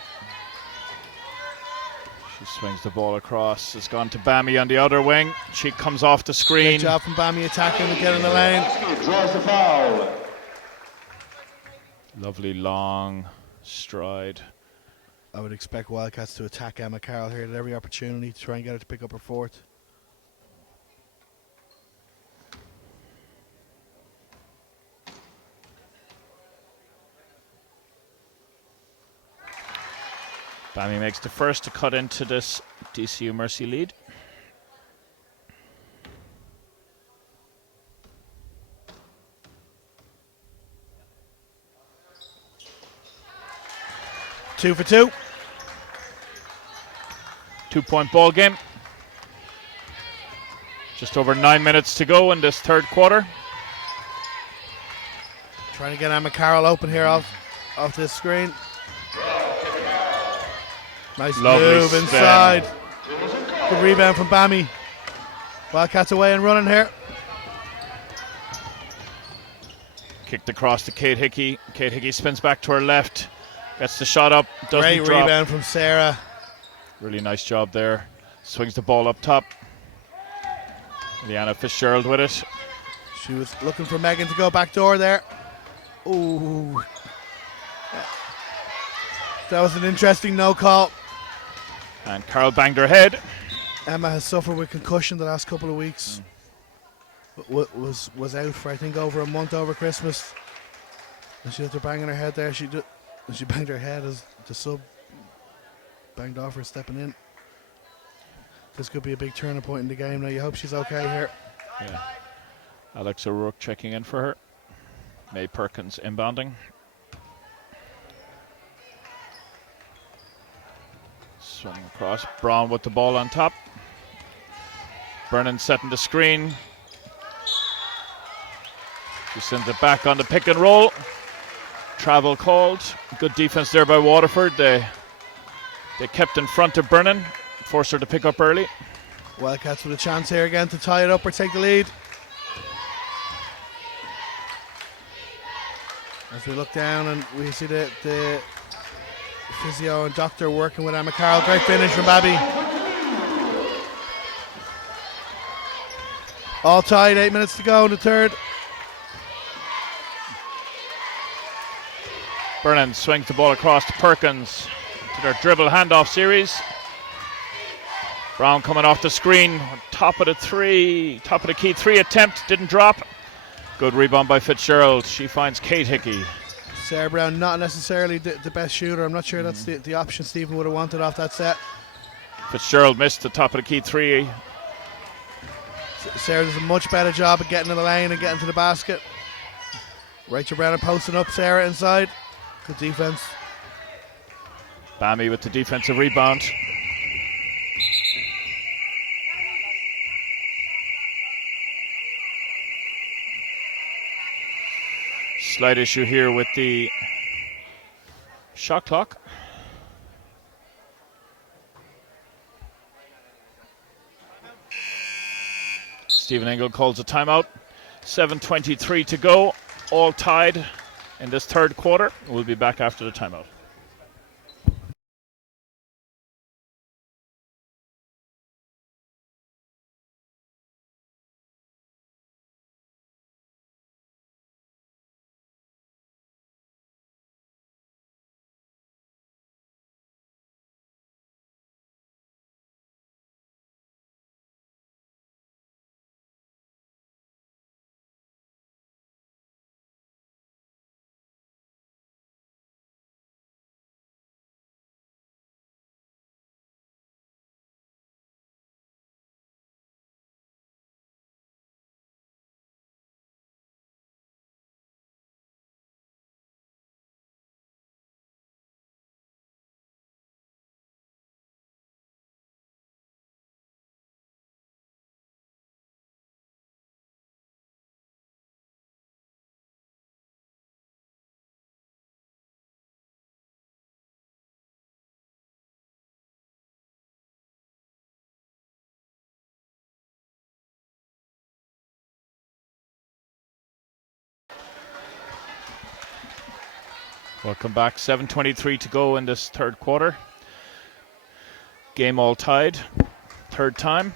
She swings the ball across. It's gone to Bammy on the outer wing. She comes off the screen. Good job from Bammy attacking and getting the lane. Draws the foul. Lovely long stride. I would expect Wildcats to attack Emma Carroll here at every opportunity to try and get her to pick up her 4th. Bammy makes the first to cut into this DCU Mercy lead. Two for 2. 2-point ball game. Just over 9 minutes to go in this third quarter. Trying to get Emma Carroll open here off this screen. Nice Lovely move spin. inside. Good rebound from Bammy. Wildcats away and running here. Kicked across to Kate Hickey. Kate Hickey spins back to her left. Gets the shot up. Doesn't Great drop. rebound from Sarah. Really nice job there. Swings the ball up top. Leanna Fitzgerald with it. She was looking for Megan to go back door there. Ooh. That was an interesting no call. And Carol banged her head. Emma has suffered with concussion the last couple of weeks. Was out for I think over a month over Christmas. And she had to banging her head there. She banged her head as the sub banged off her stepping in. This could be a big turning point in the game now. You hope she's okay here. Yeah. Alex O'Rourke checking in for her. May Perkins inbounding. Swung across. Brown with the ball on top. Brennan setting the screen. She sends it back on the pick and roll. Travel called. Good defense there by Waterford. They kept in front of Brennan. Forced her to pick up early. Wildcats with a chance here again to tie it up or take the lead. As we look down and we see the physio and doctor working with Emma Carroll. Great finish from Babby. All tied, 8 minutes to go in the third. Brennan swings the ball across to Perkins to their dribble handoff series. Brown coming off the screen, top of the key 3 attempt, didn't drop. Good rebound by Fitzgerald. She finds Kate Hickey. Sarah Brown not necessarily the best shooter. I'm not sure that's the option Stephen would have wanted off that set. Fitzgerald missed the top of the key 3. Sarah does a much better job of getting in the lane and getting to the basket. Rachel Brennan posting up Sarah inside. Good defense. Bammy with the defensive rebound. Slight issue here with the shot clock. Stephen Ingle calls a timeout. 7:23 to go, all tied. in this third quarter. We'll be back after the timeout. Welcome back. 7:23 to go in this third quarter. Game all tied. Third time.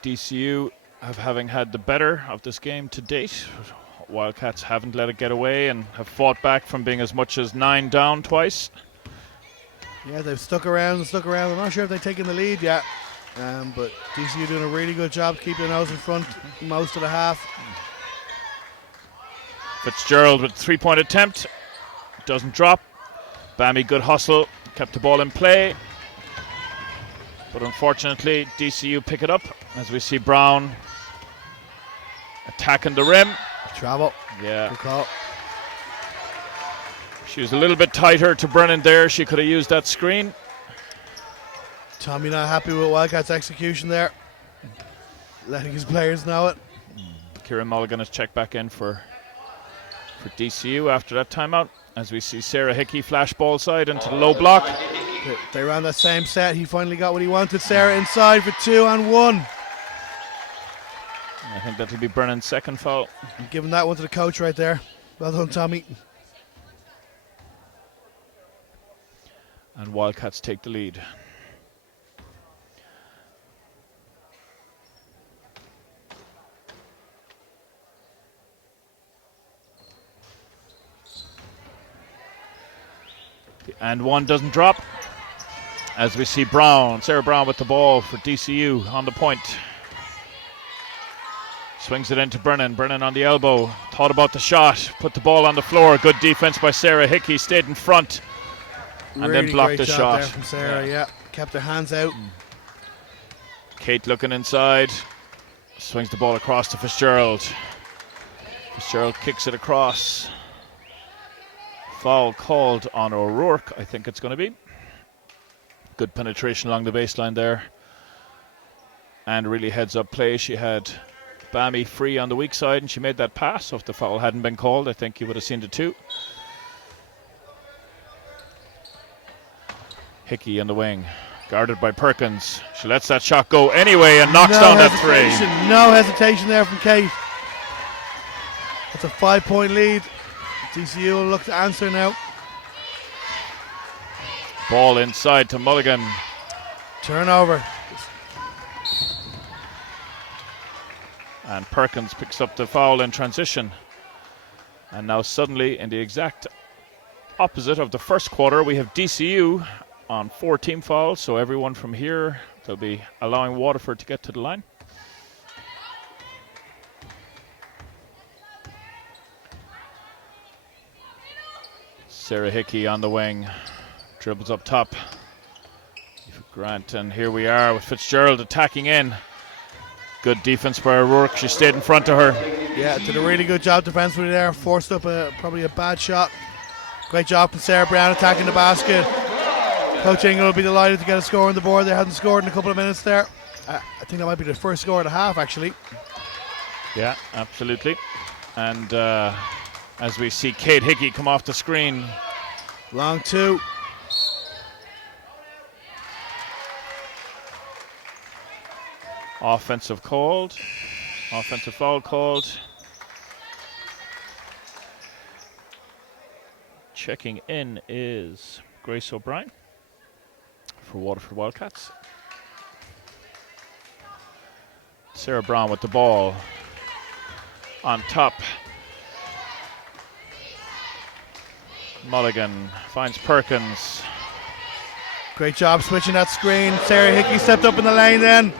DCU having had the better of this game to date. Wildcats haven't let it get away and have fought back from being as much as 9 down twice. Yeah, they've stuck around and stuck around. I'm not sure if they've taken the lead yet, but DCU doing a really good job keeping their nose in front most of the half. Fitzgerald with a 3-point attempt. Doesn't drop. Bammy, good hustle. Kept the ball in play. But unfortunately, DCU pick it up as we see Brown attacking the rim. Travel. Yeah. Good call. She was a little bit tighter to Brennan there. She could have used that screen. Tommy not happy with Wildcats' execution there. Letting his players know it. Kieran Mulligan has checked back in for DCU after that timeout. As we see Sarah Hickey flash ball side into the low block. They ran that same set. He finally got what he wanted. Sarah inside for 2 and 1. I think that'll be Brennan's second foul. I'm giving that one to the coach right there. Well done, Tommy. And Wildcats take the lead. And one doesn't drop. As we see Sarah Brown with the ball for DCU on the point. Swings it into Brennan. Brennan on the elbow. Thought about the shot. Put the ball on the floor. Good defense by Sarah Hickey. Stayed in front. And Really then blocked the great shot. there from Sarah, yeah. Kept her hands out. Kate looking inside. Swings the ball across to Fitzgerald. Fitzgerald kicks it across. Foul called on O'Rourke, I think it's going to be. Good penetration along the baseline there. And really heads up play. She had Bammy free on the weak side and she made that pass. So if the foul hadn't been called, I think you would have seen the two. Hickey in the wing, guarded by Perkins. She lets that shot go anyway and knocks down that three. No hesitation there from Kate. That's a 5-point lead. DCU will look to answer now. Ball inside to Mulligan. Turnover. And Perkins picks up the foul in transition. And now suddenly in the exact opposite of the first quarter, we have DCU on 4 team fouls. So everyone from here, they'll be allowing Waterford to get to the line. Sarah Hickey on the wing, dribbles up top. Grant, and here we are with Fitzgerald attacking in. Good defense by O'Rourke. She stayed in front of her. Yeah, did a really good job defensively there. Forced up probably a bad shot. Great job from Sarah Brown attacking the basket. Coach Ingle will be delighted to get a score on the board. They hadn't scored in a couple of minutes there. I think that might be the first score of the half, actually. Yeah, absolutely. And as we see Kate Hickey come off the screen. Long two. Offensive foul called. Checking in is Grace O'Brien for Waterford Wildcats. Sarah Brown with the ball on top. Mulligan finds Perkins. Great job switching that screen. Sarah Hickey stepped up in the lane then.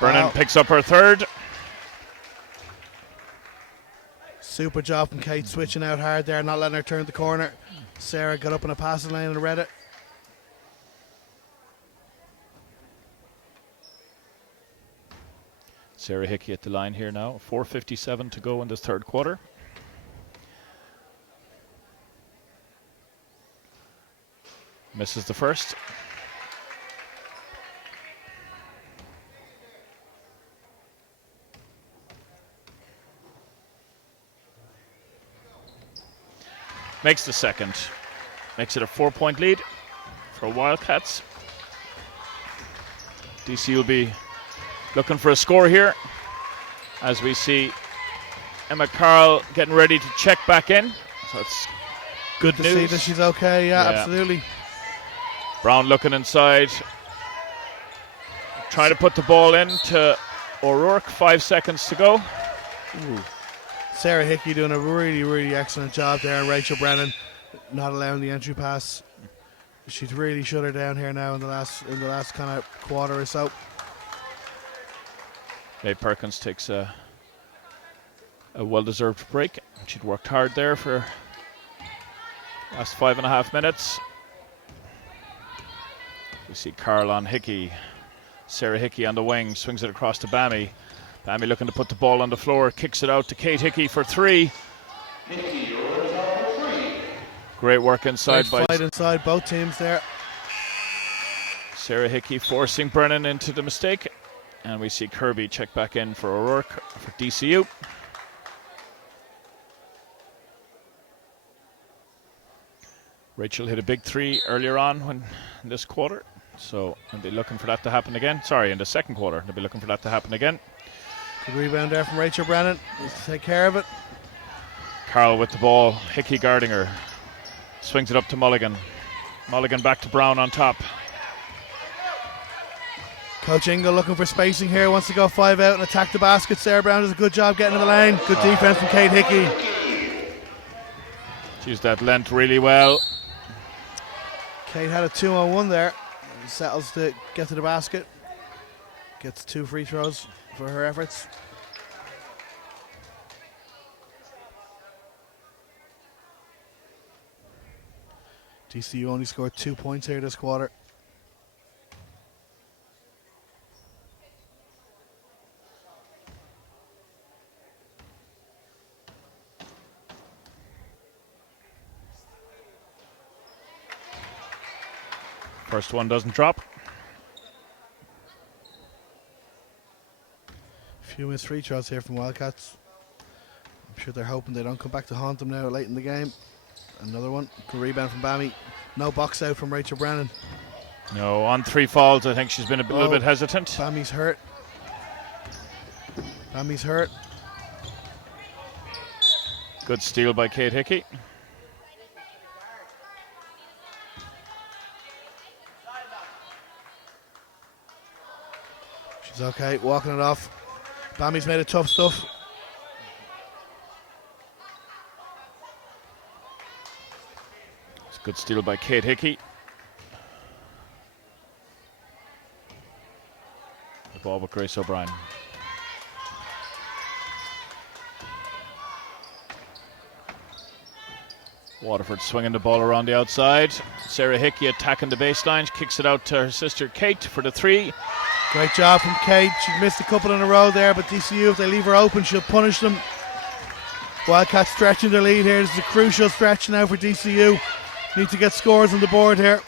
Brennan picks up her third. Super job from Kate switching out hard there, not letting her turn the corner. Sarah got up in a passing lane and read it. Sarah Hickey at the line here now. 4:57 to go in this third quarter. Misses the first. Makes the second. Makes it a 4-point lead for Wildcats. DC will be looking for a score here as we see Emma Carl getting ready to check back in. So it's good to see that she's okay. Yeah, absolutely. Brown looking inside. Trying to put the ball in to O'Rourke. 5 seconds to go. Ooh. Sarah Hickey doing a really, really excellent job there. Rachel Brennan not allowing the entry pass. She's really shut her down here now in the last kind of quarter or so. May Perkins takes a well-deserved break. She'd worked hard there for last 5.5 minutes. We see Carl on Hickey. Sarah Hickey on the wing, swings it across to Bammy. Bammy looking to put the ball on the floor, kicks it out to Kate Hickey for three. Great work inside by fight inside both teams there. Sarah Hickey forcing Brennan into the mistake. And we see Kirby check back in for O'Rourke for DCU. Rachel hit a big three earlier on in this quarter. So they'll be looking for that to happen again. Sorry, in the second quarter. They'll be looking for that to happen again. Good rebound there from Rachel Brennan. Needs to take care of it. Carl with the ball. Hickey guarding her. Swings it up to Mulligan. Mulligan back to Brown on top. Coach Ingle looking for spacing here. Wants to go 5 out and attack the basket. Sarah Brown does a good job getting in the lane. Good defense from Kate Hickey. She used that length really well. Kate had a 2-on-1 there. Settles to get to the basket. Gets 2 free throws for her efforts. DCU only scored 2 points here this quarter. First one doesn't drop. Few missed free throws here from Wildcats. I'm sure they're hoping they don't come back to haunt them now late in the game. Another one. Good rebound from Bammy. No box out from Rachel Brennan. No, on 3 fouls. I think she's been a little bit hesitant. Bammy's hurt. Bammy's hurt. Good steal by Kate Hickey. She's okay, walking it off. Bammy's made it tough stuff. It's a good steal by Kate Hickey. The ball with Grace O'Brien. Waterford swinging the ball around the outside. Sarah Hickey attacking the baseline. She kicks it out to her sister Kate for the 3. Great job from Kate. She missed a couple in a row there, but DCU, if they leave her open, she'll punish them. Wildcats stretching their lead here. This is a crucial stretch now for DCU. Need to get scores on the board here.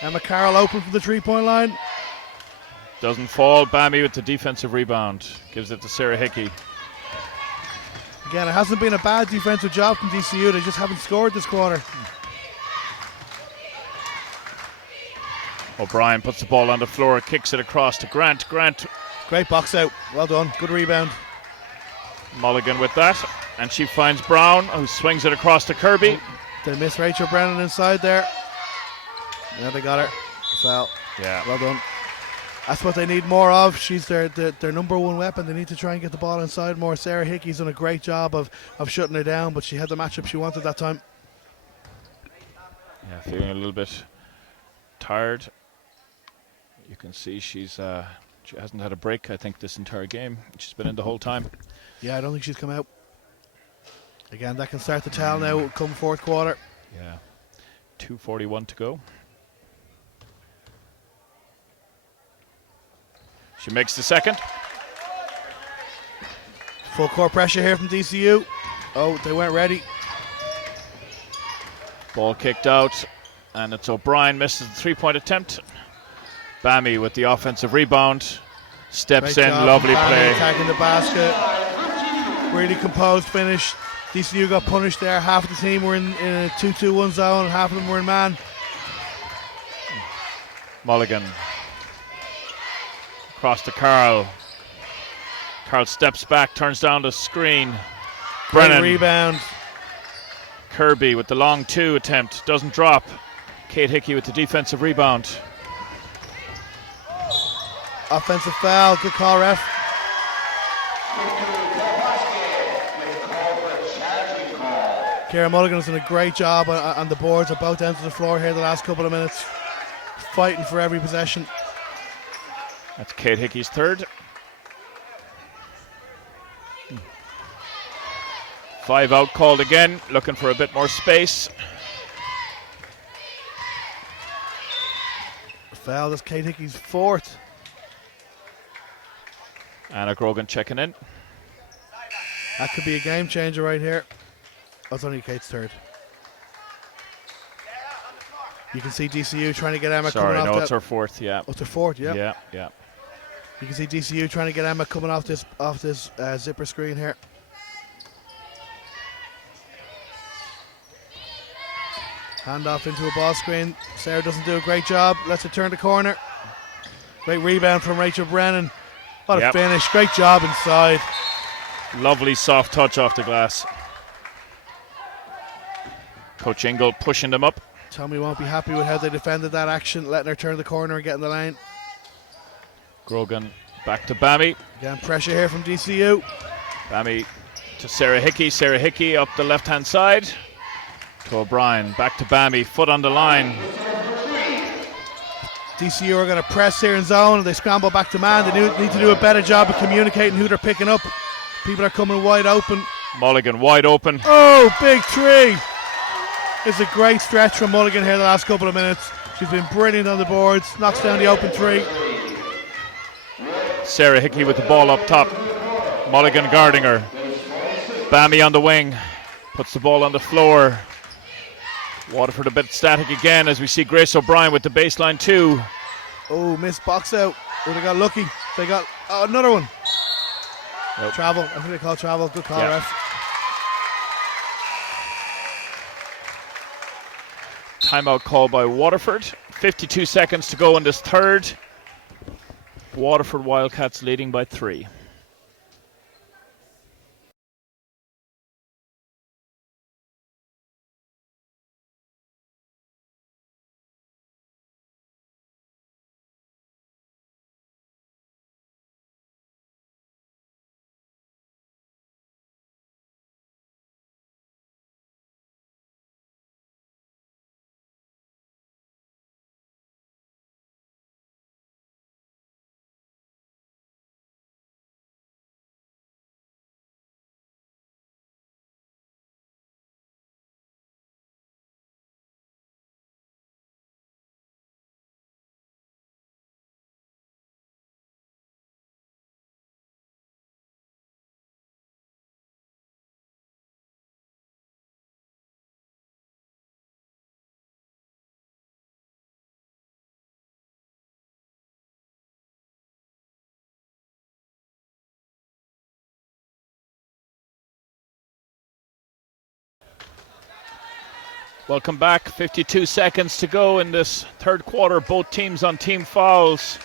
Emma Carroll open from the 3-point line. Doesn't fall. Bammy with the defensive rebound. Gives it to Sarah Hickey. Again, it hasn't been a bad defensive job from DCU. They just haven't scored this quarter. O'Brien puts the ball on the floor, kicks it across to Grant. Grant. Great box out. Well done. Good rebound. Mulligan with that. And she finds Brown, who swings it across to Kirby. They miss Rachel Brennan inside there. Yeah, they got her. Foul. Yeah. Well done. That's what they need more of. She's their number one weapon. They need to try and get the ball inside more. Sarah Hickey's done a great job of shutting her down, but she had the matchup she wanted that time. Yeah, feeling a little bit tired. You can see she hasn't had a break, I think, this entire game. She's been in the whole time. Yeah, I don't think she's come out. Again, that can start to tell now come fourth quarter. Yeah. 2:41 to go. She makes the second. Full court pressure here from DCU. Oh, they weren't ready. Ball kicked out, and it's O'Brien misses the three-point attempt. Bammy with the offensive rebound. Steps Great in, job lovely from Bammy play. attacking the basket. Really composed finish. DCU got punished there. Half of the team were in a 2-2-1 zone, half of them were in man. Mulligan. Across to Carl. Carl steps back, turns down the screen. Great Brennan. rebound. Kirby with the long two attempt. Doesn't drop. Kate Hickey with the defensive rebound. Offensive foul. Good call, ref. Ciara Mulligan has done a great job on the boards at both ends of the floor here the last couple of minutes. Fighting for every possession. That's Kate Hickey's third. 5 out called again, looking for a bit more space. Foul, that's Kate Hickey's fourth. Anna Grogan checking in. That could be a game changer right here. That's only Kate's third. You can see DCU trying to get Emma coming off Sorry, no, that. it's her fourth, yeah. Oh, it's her fourth, yeah. Yeah, yeah. You can see DCU trying to get Emma coming off this zipper screen here. Hand off into a ball screen. Sarah doesn't do a great job. Lets it turn the corner. Great rebound from Rachel Brennan. What a finish. Great job inside. Lovely soft touch off the glass. Coach Ingle pushing them up. Tommy won't be happy with how they defended that action, letting her turn the corner and get in the lane. Grogan back to Bammy. Again, pressure here from DCU. Bammy to Sarah Hickey. Sarah Hickey up the left-hand side. To O'Brien. Back to Bammy. Foot on the line. DCU are going to press here in zone, and they scramble back to man. They need to do a better job of communicating who they're picking up. People are coming wide open. Mulligan wide open. Oh, big three. It's a great stretch from Mulligan here the last couple of minutes. She's been brilliant on the boards. Knocks down the open three. Sarah Hickey with the ball up top. Mulligan guarding her. Bammy on the wing. Puts the ball on the floor. Waterford a bit static again as we see Grace O'Brien with the baseline two. Oh, missed box out. Oh, they got lucky. They got another one. Nope. Travel. I think they call travel. Good call, ref. Timeout call by Waterford. 52 seconds to go in this third. Waterford Wildcats leading by 3. Welcome back. 52 seconds to go in this third quarter. Both teams on team fouls.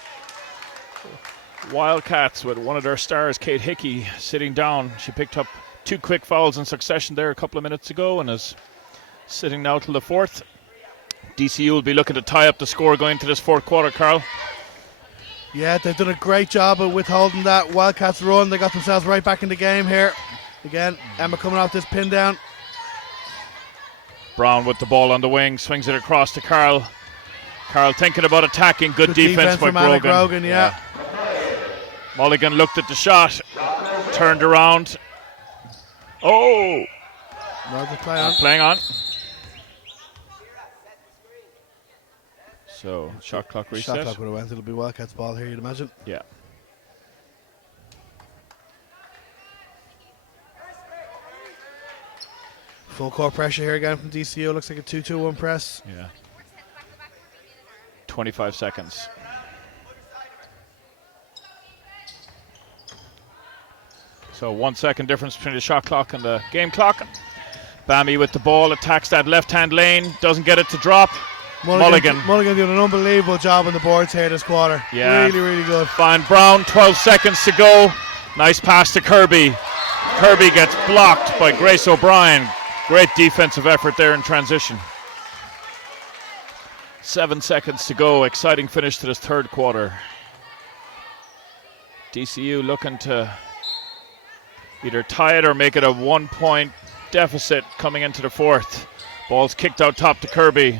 Wildcats with one of their stars, Kate Hickey, sitting down. She picked up 2 quick fouls in succession there a couple of minutes ago and is sitting now till the 4th. DCU will be looking to tie up the score going into this 4th quarter, Carl. Yeah, they've done a great job of withholding that Wildcats run. They got themselves right back in the game here. Again, Emma coming off this pin down. Brown with the ball on the wing, swings it across to Carl. Carl thinking about attacking. Good defense by from Grogan. Yeah. Mulligan looked at the shot, turned around. Oh! Playing on. So, shot clock reset. Shot clock would have went. It'll be Wildcats ball here, you'd imagine. Yeah. Full court pressure here again from DCU. Looks like a 2-2-1 press. Yeah. 25 seconds. So 1 second difference between the shot clock and the game clock. Bammy with the ball, attacks that left-hand lane, doesn't get it to drop. Mulligan doing an unbelievable job on the boards here this quarter. Yeah. Really, really good. Fine. Brown, 12 seconds to go. Nice pass to Kirby. Kirby gets blocked by Grace O'Brien. Great defensive effort there in transition. 7 seconds to go. Exciting finish to this 3rd quarter. DCU looking to either tie it or make it a 1-point deficit coming into the 4th. Ball's kicked out top to Kirby.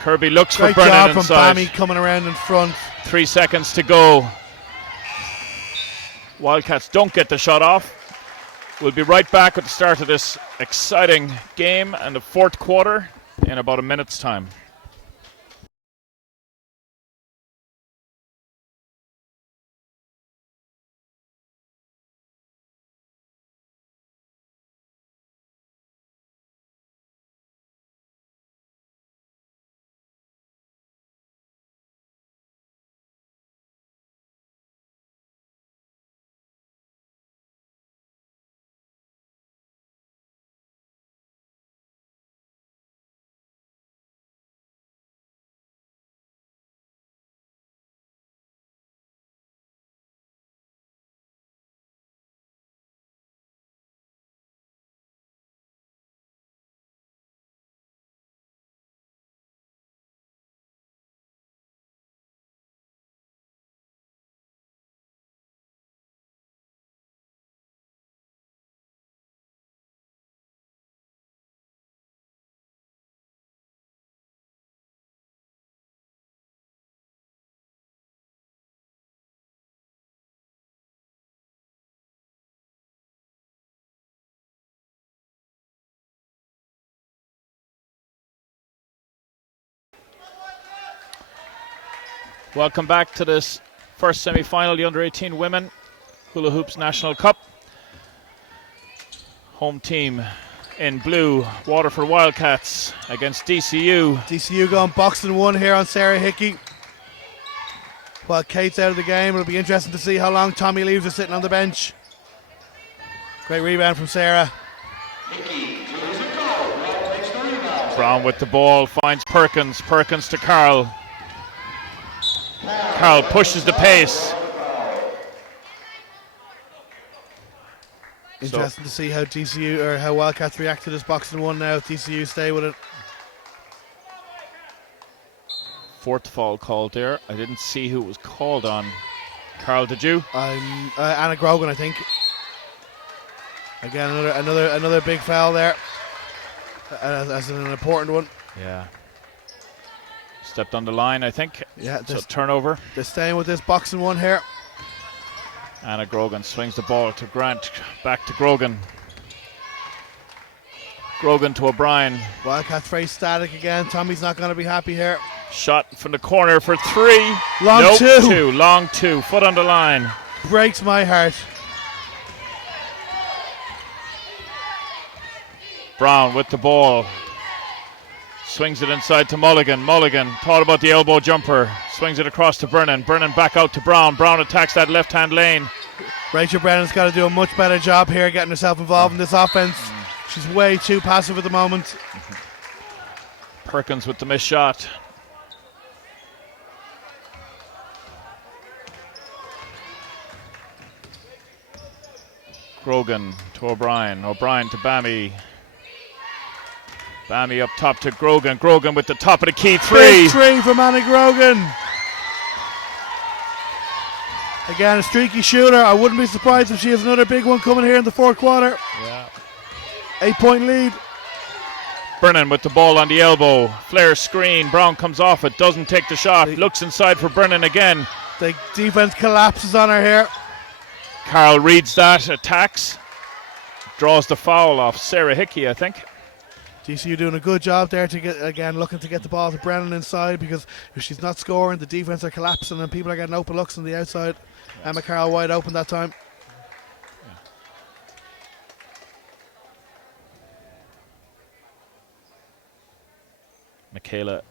Kirby looks Great for Brennan job from inside. Bammy coming around in front. 3 seconds to go. Wildcats don't get the shot off. We'll be right back at the start of this exciting game and the 4th quarter in about a minute's time. Welcome back to this first semi-final, the under-18 Women Hula Hoops National Cup. Home team in blue, Waterford Wildcats against DCU. DCU going boxing 1 here on Sarah Hickey. While Kate's out of the game, it'll be interesting to see how long Tommy leaves her sitting on the bench. Great rebound from Sarah. Brown with the ball, finds Perkins. Perkins to Carl. Carl pushes the pace. Interesting to see how DCU or how Wildcats react to this boxing 1 now. If DCU stay with it. 4th foul called there. I didn't see who it was called on. Carl, did you? Anna Grogan, I think. Again, another big foul there. That's an important one. Yeah. Stepped on the line, I think. Yeah. So turnover. They're staying with this boxing 1 here. Anna Grogan swings the ball to Grant. Back to Grogan. Grogan to O'Brien. Wildcats very static again. Tommy's not going to be happy here. Shot from the corner for 3. Long 2. Long 2. Foot on the line. Breaks my heart. Brown with the ball. Swings it inside to Mulligan. Mulligan thought about the elbow jumper. Swings it across to Brennan. Brennan back out to Brown. Brown attacks that left-hand lane. Rachel Brennan's got to do a much better job here getting herself involved in this offense. She's way too passive at the moment. Perkins with the missed shot. Grogan to O'Brien. O'Brien to Bammy. Bammy up top to Grogan. Grogan with the top of the key three. Big three from Anna Grogan. Again, a streaky shooter. I wouldn't be surprised if she has another big one coming here in the fourth quarter. Yeah. 8-point lead. Brennan with the ball on the elbow. Flare screen. Brown comes off it. Doesn't take the shot. Looks inside for Brennan again. The defense collapses on her here. Carl reads that. Attacks. Draws the foul off Sarah Hickey, I think. DCU doing a good job there to get, again, looking to get the ball to Brennan inside, because if she's not scoring, the defense are collapsing and people are getting open looks on the outside. Emma Carroll wide open that time. Yeah. Michaela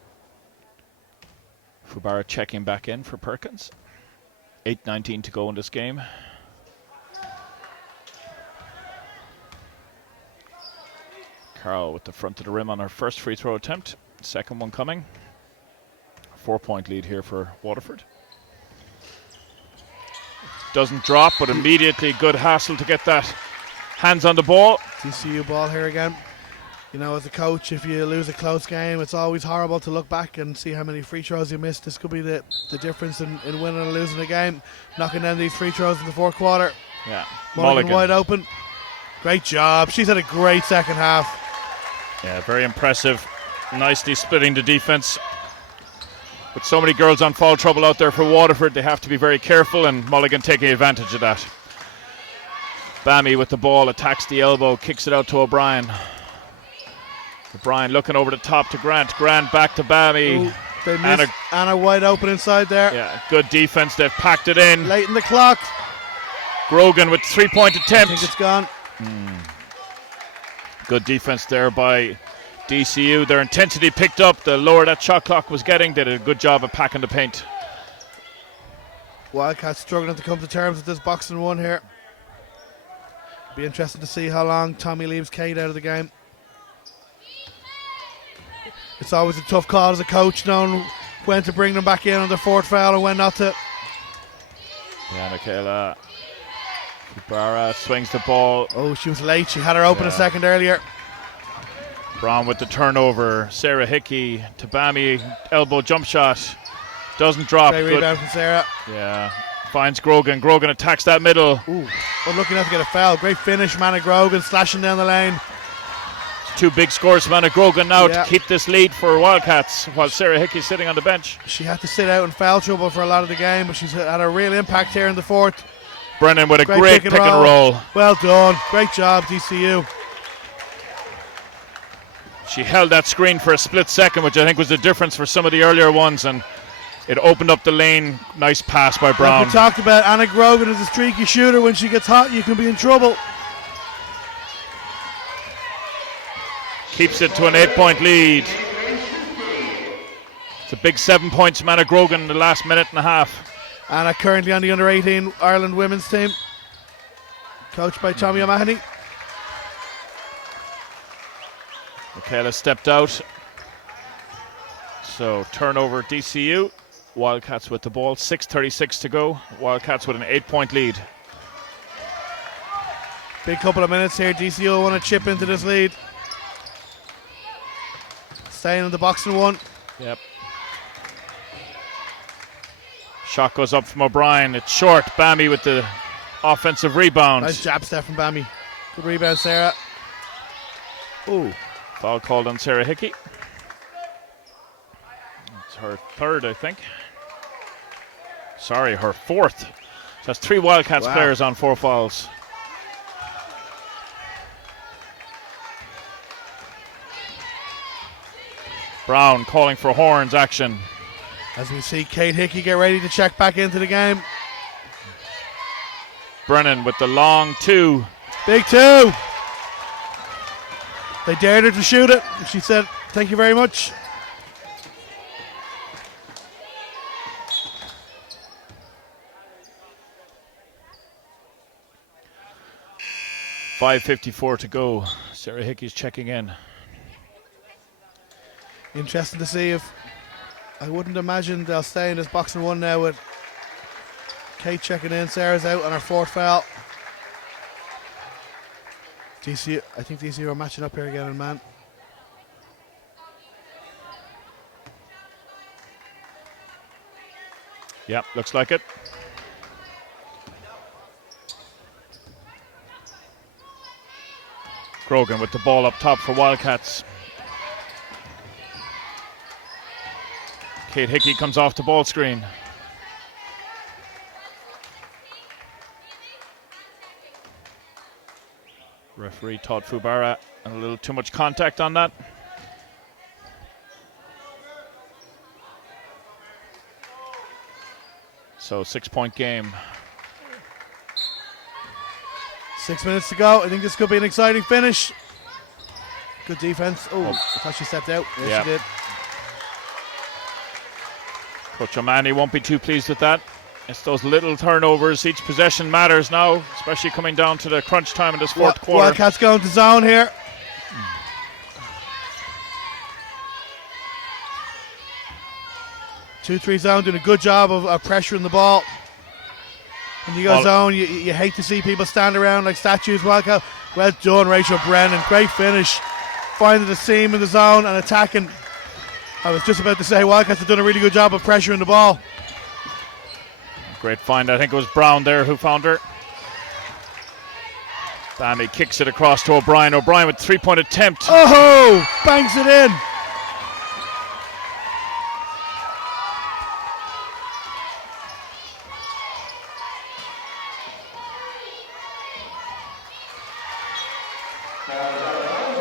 Fubara checking back in for Perkins. 8:19 to go in this game. Carl with the front of the rim on her first free throw attempt. Second one coming. 4-point lead here for Waterford. Doesn't drop, but immediately good hassle to get that hands on the ball. DCU ball here again. You know, as a coach, if you lose a close game, it's always horrible to look back and see how many free throws you missed. This could be the difference in winning and losing a game. Knocking down these free throws in the fourth quarter. Yeah, Mulligan wide open. Great job. She's had a great second half. Yeah, very impressive. Nicely splitting the defense. With so many girls on foul trouble out there for Waterford, they have to be very careful, and Mulligan taking advantage of that. Bammy with the ball, attacks the elbow, kicks it out to O'Brien. O'Brien looking over the top to Grant. Grant back to Bammy. Ooh, they missed Anna wide open inside there. Yeah, good defense. They've packed it in. Late in the clock. Grogan with 3-point attempt. I think it's gone. Good defense there by DCU. Their intensity picked up. The lower that shot clock was getting, they did a good job of packing the paint. Wildcats struggling to come to terms with this boxing one here. Be interesting to see how long Tommy leaves Kate out of the game. It's always a tough call as a coach, knowing when to bring them back in on their fourth foul and when not to. Yeah, Michaela Barra swings the ball. Oh, she was late. She had her open a second earlier. Brown with the turnover. Sarah Hickey to Bammy. Elbow jump shot. Doesn't drop. Great Good rebound from Sarah. Yeah. Finds Grogan. Grogan attacks that middle. Ooh, unlucky enough to get a foul. Great finish, Manna Grogan slashing down the lane. Two big scores for Manna Grogan now to keep this lead for Wildcats, while Sarah Hickey's sitting on the bench. She had to sit out in foul trouble for a lot of the game, but she's had a real impact here in the fourth. Brennan with a great pick and roll. Well done. Great job, DCU. She held that screen for a split second, which I think was the difference for some of the earlier ones, and it opened up the lane. Nice pass by Brown. Like we talked about, Anna Grogan is a streaky shooter. When she gets hot, you can be in trouble. Keeps it to an 8-point lead. It's a big 7 points from Anna Grogan in the last minute and a half. Anna currently on the under-18 Ireland women's team, coached by Tommy O'Mahony. Michaela stepped out. So turnover DCU. Wildcats with the ball. 6:36 to go. Wildcats with an 8-point lead. Big couple of minutes here. DCU want to chip into this lead. Staying in the boxing one. Yep. Shot goes up from O'Brien. It's short. Bammy with the offensive rebound. Nice jab step from Bammy. Good rebound, Sarah. Ooh. Foul called on Sarah Hickey. It's her third, I think. Sorry, her fourth. So that's 3 Wildcats players on 4 fouls. Brown calling for horns action. As we see Kate Hickey get ready to check back into the game. Brennan with the long 2. Big 2. They dared her to shoot it. She said, thank you very much. .554 to go. Sarah Hickey's checking in. Interesting to see if, I wouldn't imagine they'll stay in this boxing one now with Kate checking in. Sarah's out on her 4th foul. DCU, I think DCU are matching up here again in man. Yep, looks like it. Grogan with the ball up top for Wildcats. Kate Hickey comes off the ball screen. Referee Todd Fubara, a little too much contact on that. So 6-point game. 6 minutes to go. I think this could be an exciting finish. Good defense. Oh, I thought she stepped out. Yes, she did. Coach O'Mahony won't be too pleased with that. It's those little turnovers. Each possession matters now, especially coming down to the crunch time in this fourth quarter. Wildcats going to zone here. 2-3 zone, doing a good job of pressuring the ball. When you go zone, you hate to see people stand around like statues. Wildcat, well done, Rachel Brennan. Great finish. Finding the seam in the zone and attacking. I was just about to say Wildcats have done a really good job of pressuring the ball. Great find. I think it was Brown there who found her. Bammy kicks it across to O'Brien. O'Brien with 3-point attempt. Oh, banks it in.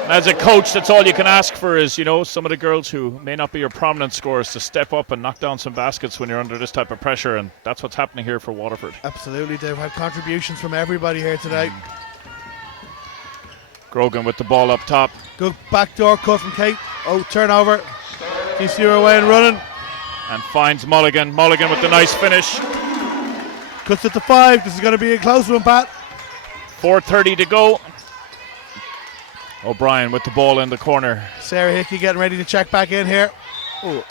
As a coach, that's all you can ask for is, you know, some of the girls who may not be your prominent scorers to step up and knock down some baskets when you're under this type of pressure, and that's what's happening here for Waterford. Absolutely, they've had contributions from everybody here tonight. Grogan with the ball up top. Good backdoor cut from Kate. Oh, turnover. DCU away and running. And finds Mulligan. Mulligan with the nice finish. Cuts it to 5. This is going to be a close one, Pat. 4:30 to go. O'Brien with the ball in the corner. Sarah Hickey getting ready to check back in here. Ooh.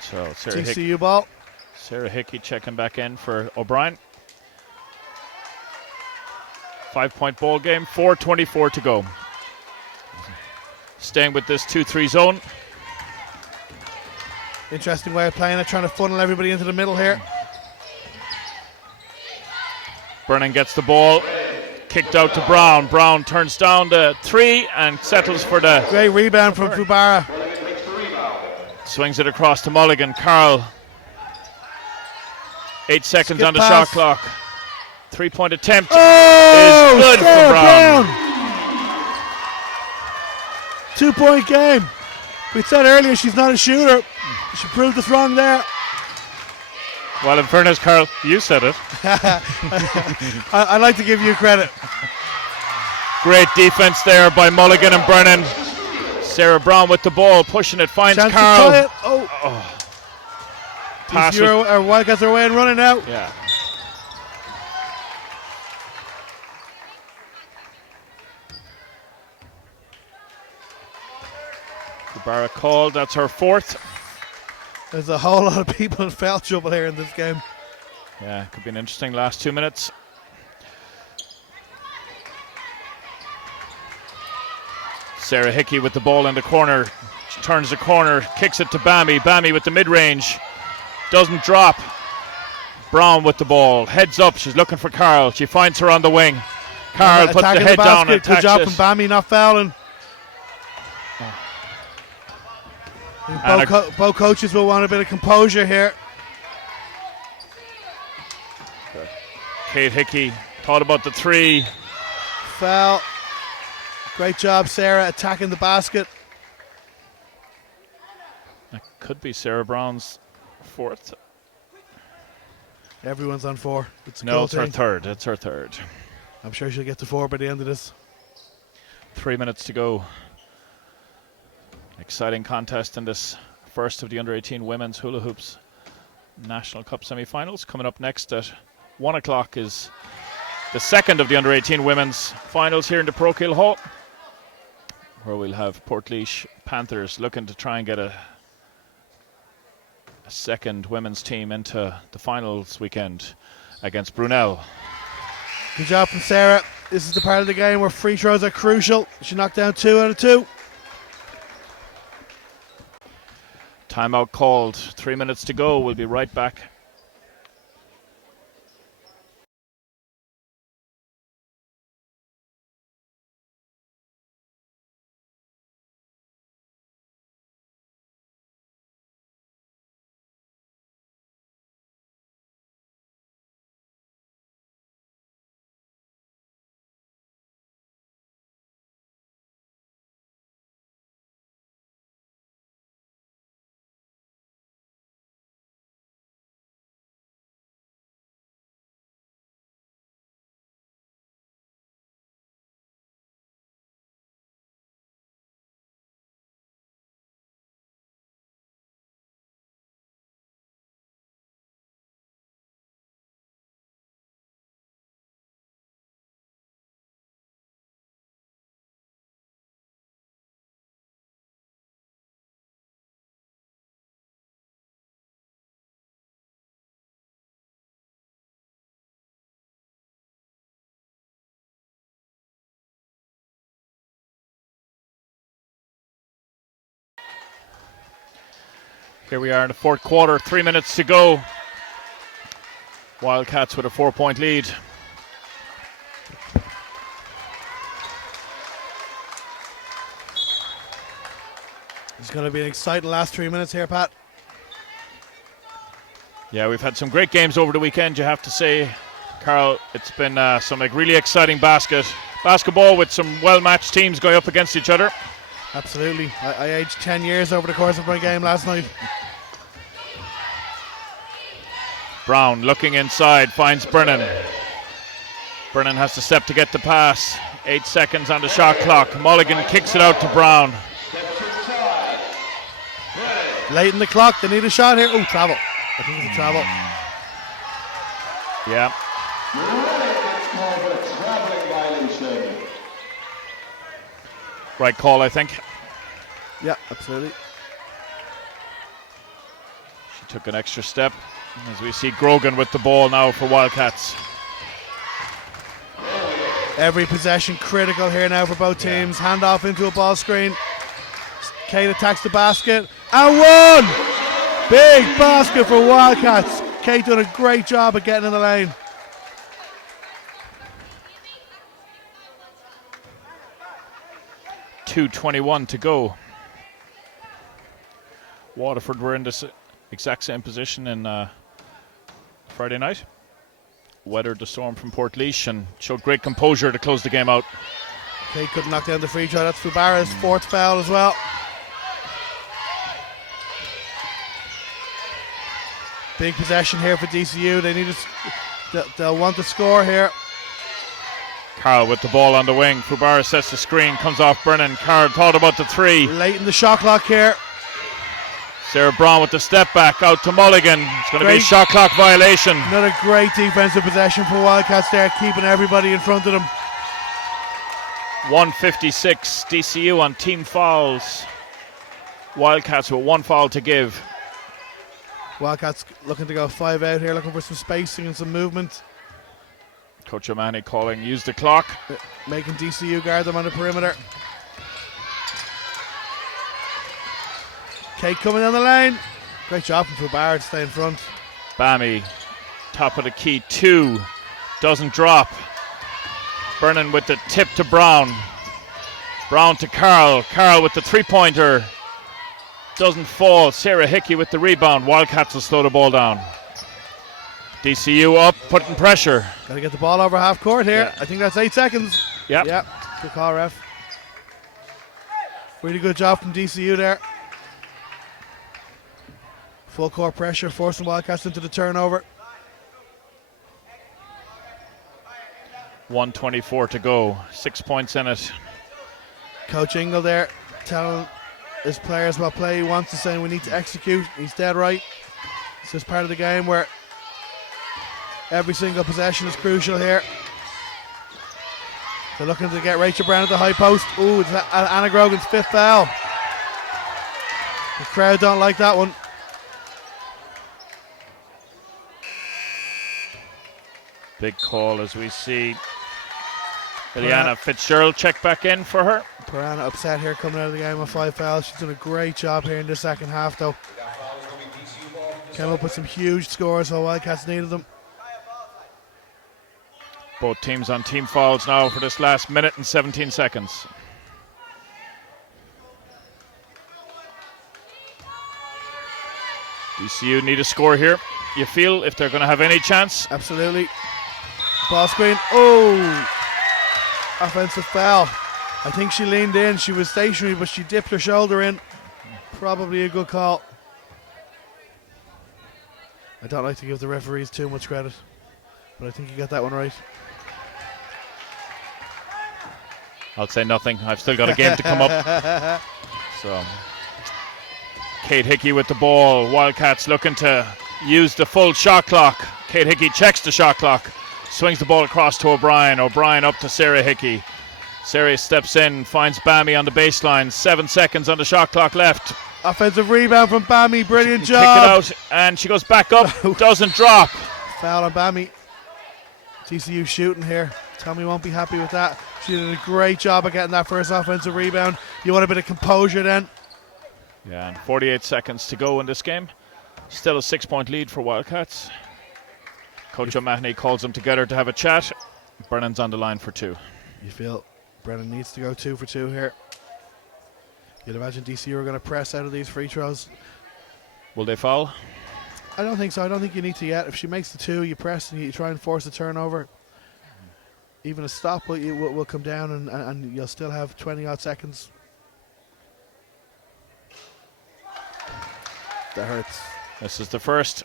So DCU ball. Sarah Hickey checking back in for O'Brien. 5-point ball game, 4:24 to go. Staying with this 2-3 zone. Interesting way of playing it, trying to funnel everybody into the middle here. Brennan gets the ball, kicked out to Brown. Brown turns down the 3 and settles for the... Great rebound from Fubara. Swings it across to Mulligan. Carl. 8 seconds Skip on the pass. shot clock. 3-point attempt Oh, is good from Sarah Brown. 2-point game. We said earlier she's not a shooter. She proved us wrong there. Well, in fairness, Carl, you said it. I like to give you credit. Great defense there by Mulligan and Brennan. Sarah Brown with the ball, pushing it, finds Chance Carl. to try it. Oh. Pass Our Wildcats are away and running out. Yeah. Barra called, that's her 4th. There's a whole lot of people in foul trouble here in this game. Yeah, could be an interesting last 2 minutes. Sarah Hickey with the ball in the corner. She turns the corner, kicks it to Bammy. Bammy with the mid-range. Doesn't drop. Brown with the ball. Heads up, she's looking for Carl. She finds her on the wing. Carl puts the head down and attacks Good job it. from Bammy, not fouling. Both coaches will want a bit of composure here. Kate Hickey thought about the 3. Foul. Great job, Sarah, attacking the basket. That could be Sarah Brown's 4th. Everyone's on 4. No, it's her 3rd. It's her 3rd. I'm sure she'll get to 4 by the end of this. 3 minutes to go. Exciting contest in this first of the under-18 women's hula hoops National Cup semi-finals. Coming up next at 1 o'clock is the second of the under-18 women's finals here in the Parochial Hall. where we'll have Portlaoise Panthers looking to try and get a second women's team into the finals weekend against Brunel. Good job from Sarah. This is the part of the game where free throws are crucial. She knocked down 2 out of 2. Timeout called. 3 minutes to go. We'll be right back. Here we are in the fourth quarter, 3 minutes to go. Wildcats with a 4-point lead. It's going to be an exciting last 3 minutes here, Pat. Yeah, we've had some great games over the weekend, you have to say. Carl, it's been some really exciting basketball with some well-matched teams going up against each other. Absolutely. I aged 10 years over the course of my game last night. Brown looking inside, finds Brennan. Brennan has to step to get the pass. 8 seconds on the shot clock. Mulligan kicks it out to Brown. Late in the clock, they need a shot here. Oh, travel. I think it's a travel. Yeah. Right call, I think. Yeah, absolutely. She took an extra step. As we see Grogan with the ball now for Wildcats. Every possession critical here now for both teams. Hand off into a ball screen. Kate attacks the basket. And one! Big basket for Wildcats. Kate done a great job of getting in the lane. .2:21 to go. Waterford were in this exact same position in Friday night. Weathered the storm from Portlaoise and showed great composure to close the game out. Kate couldn't knock down the free throw. That's Fubara's fourth foul as well. Big possession here for DCU. They need they'll want to score here. Carl with the ball on the wing. Fubara sets the screen, comes off Brennan. Carl thought about the three. Late in the shot clock here. Sarah Brown with the step back out to Mulligan. It's going to be a shot clock violation. Another great defensive possession for Wildcats there, keeping everybody in front of them. 1:56 DCU on team fouls. Wildcats with one foul to give. Wildcats looking to go 5 out here, looking for some spacing and some movement. Coach O'Mahony calling use the clock. Making DCU guard them on the perimeter. Kate coming down the lane. Great job from Fubara to stay in front. Bammy, top of the key, 2. Doesn't drop. Brennan with the tip to Brown. Brown to Carl. Carl with the three-pointer. Doesn't fall. Sarah Hickey with the rebound. Wildcats will slow the ball down. DCU up, putting pressure. Got to get the ball over half court here. Yeah. I think that's 8 seconds. Yep. Yeah. Good call, ref. Really good job from DCU there. Full court pressure, forcing Wildcats into the turnover. 1:24 to go. 6 points in it. Coach Ingle there telling his players what play he wants to say. We need to execute. He's dead right. It's just part of the game where every single possession is crucial here. They're looking to get Rachel Brown at the high post. Ooh, it's Anna Grogan's 5th foul. The crowd don't like that one. Big call as we see Liliana Fitzgerald check back in for her. Piranha upset here coming out of the game with 5 fouls. She's done a great job here in the second half though. Came up with some huge scores, so Wildcats needed them. Both teams on team fouls now for this last minute and 17 seconds. DCU need a score here, you feel, if they're going to have any chance? Absolutely. Ball screen. Oh! Offensive foul. I think she leaned in. She was stationary, but she dipped her shoulder in. Probably a good call. I don't like to give the referees too much credit, but I think you got that one right. I'll say nothing. I've still got a game to come up. So, Kate Hickey with the ball. Wildcats looking to use the full shot clock. Kate Hickey checks the shot clock. Swings the ball across to O'Brien. O'Brien up to Sarah Hickey. Sarah steps in, finds Bammy on the baseline. 7 seconds on the shot clock left. Offensive rebound from Bammy. Brilliant job. Kick it out, and she goes back up. Doesn't drop. Foul on Bammy. TCU shooting here. Tommy won't be happy with that. She did a great job of getting that first offensive rebound. You want a bit of composure then. Yeah, and 48 seconds to go in this game. Still a 6-point lead for Wildcats. Coach O'Mahony calls them together to have a chat. Brennan's on the line for 2. You feel Brennan needs to go 2 for 2 here. You'd imagine DCU are going to press out of these free throws. Will they foul? I don't think so. I don't think you need to yet. If she makes the 2, you press and you try and force a turnover. Even a stop will come down and you'll still have 20-odd seconds. That hurts. This is the first.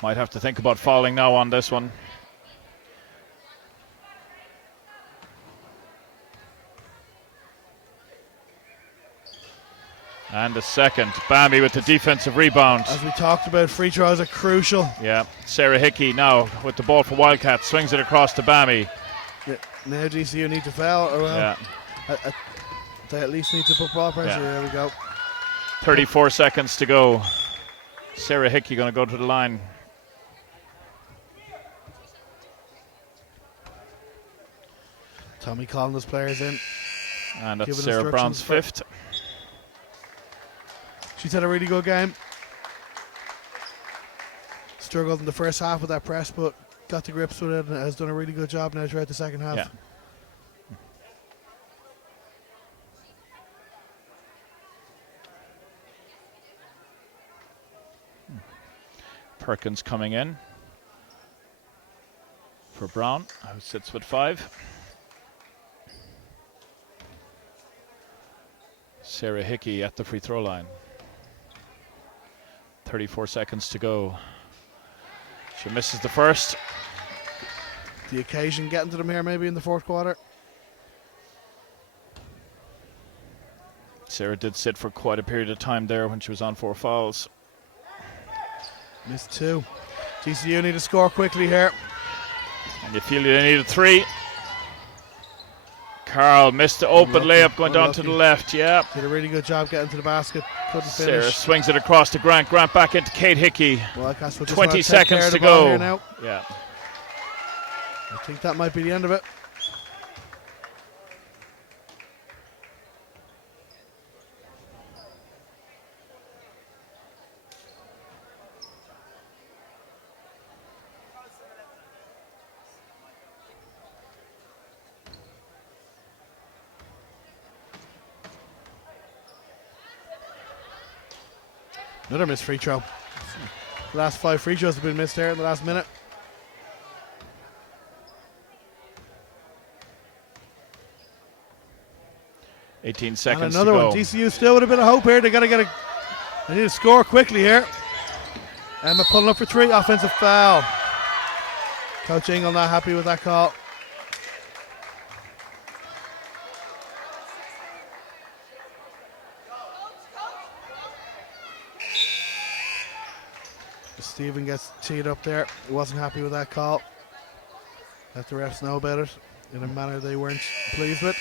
Might have to think about fouling now on this one. And the second. Bammy with the defensive rebound. As we talked about, free throws are crucial. Yeah. Sarah Hickey now with the ball for Wildcats. Swings it across to Bammy. Yeah. Now DCU need to foul. Or Yeah. They at least need to put ball pressure. Yeah. There we go. 34 seconds to go. Sarah Hickey going to go to the line. Tommy calling those players in. And that's Giving Sarah Brown's instructions 5th. She's had a really good game. Struggled in the first half with that press, but got the grips with it and has done a really good job now throughout the second half. Yeah. Perkins coming in for Brown, who sits with 5. Sarah Hickey at the free throw line. 34 seconds to go. She misses the first. The occasion getting to them here maybe in the fourth quarter. Sarah did sit for quite a period of time there when she was on 4 fouls. Missed 2. DCU need to score quickly here. And you feel they needed 3. Carl missed the open layup going down to the left. Yeah. Did a really good job getting to the basket. Couldn't Sarah finish. swings it across to Grant. Grant back into Kate Hickey. Wildcats will just 20 want to take care seconds of to the ball go. here now. Yeah. I think that might be the end of it. Another missed free throw. The last 5 free throws have been missed there in the last minute. Eighteen seconds And another to go. one. DCU still with a bit of hope here. They got to get a. They need to score quickly here. Emma pulling up for 3. Offensive foul. Coach Ingle not happy with that call. Stephen gets teed up there. He wasn't happy with that call. Let the refs know about it. in a manner they weren't pleased with.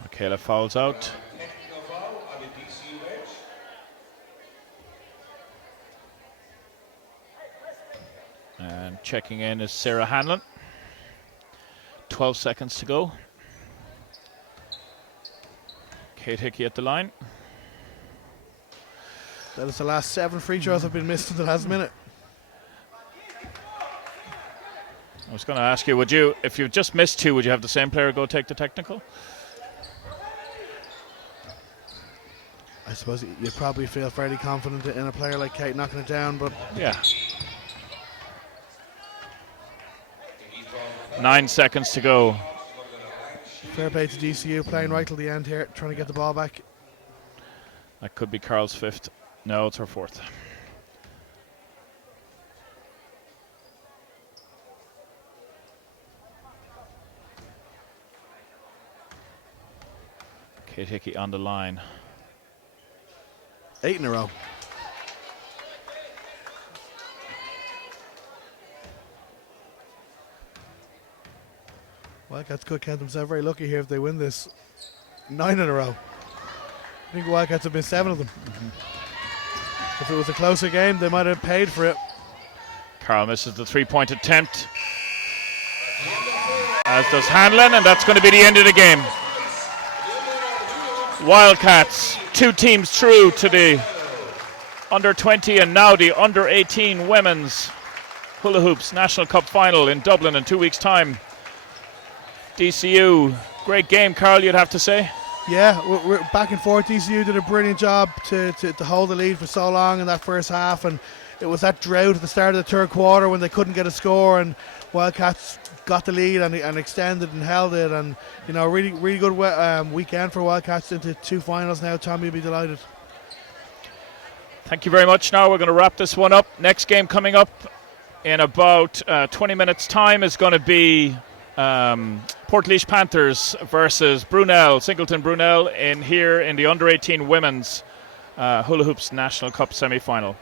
Michaela fouls out. Technical foul on the DCU bench. And checking in is Sarah Hanlon. 12 seconds to go. Kate Hickey at the line. That is the last 7 free throws have been missed in the last minute. I was going to ask you, would you, if you've just missed 2, would you have the same player go take the technical? I suppose you'd probably feel fairly confident in a player like Kate knocking it down, but Yeah. 9 seconds to go. fair play to DCU, playing right till the end here, trying to get the ball back. That could be Carl's 5th. No, it's her 4th. Kate Hickey on the line. 8 in a row. Wildcats could count themselves very lucky here if they win this. 9 in a row. I think Wildcats have been 7 of them. If it was a closer game, they might have paid for it. Carl misses the 3-point attempt, as does Hanlon, and that's going to be the end of the game. Wildcats, 2 teams through to the under-20 and now the under-18 women's hula hoops National Cup final in Dublin in 2 weeks' time. DCU, great game, Carl, you'd have to say. Yeah, we're back and forth. DCU did a brilliant job to hold the lead for so long in that first half, and it was that drought at the start of the third quarter when they couldn't get a score, and Wildcats got the lead and extended and held it, and you know, really good weekend for Wildcats into 2 finals now. Tommy will be delighted. Thank you very much. Now we're going to wrap this one up. Next game coming up in about 20 minutes time is going to be Portlaoise Panthers versus Brunel, Singleton Brunel, in here in the under-18 women's hula hoops National Cup semi-final.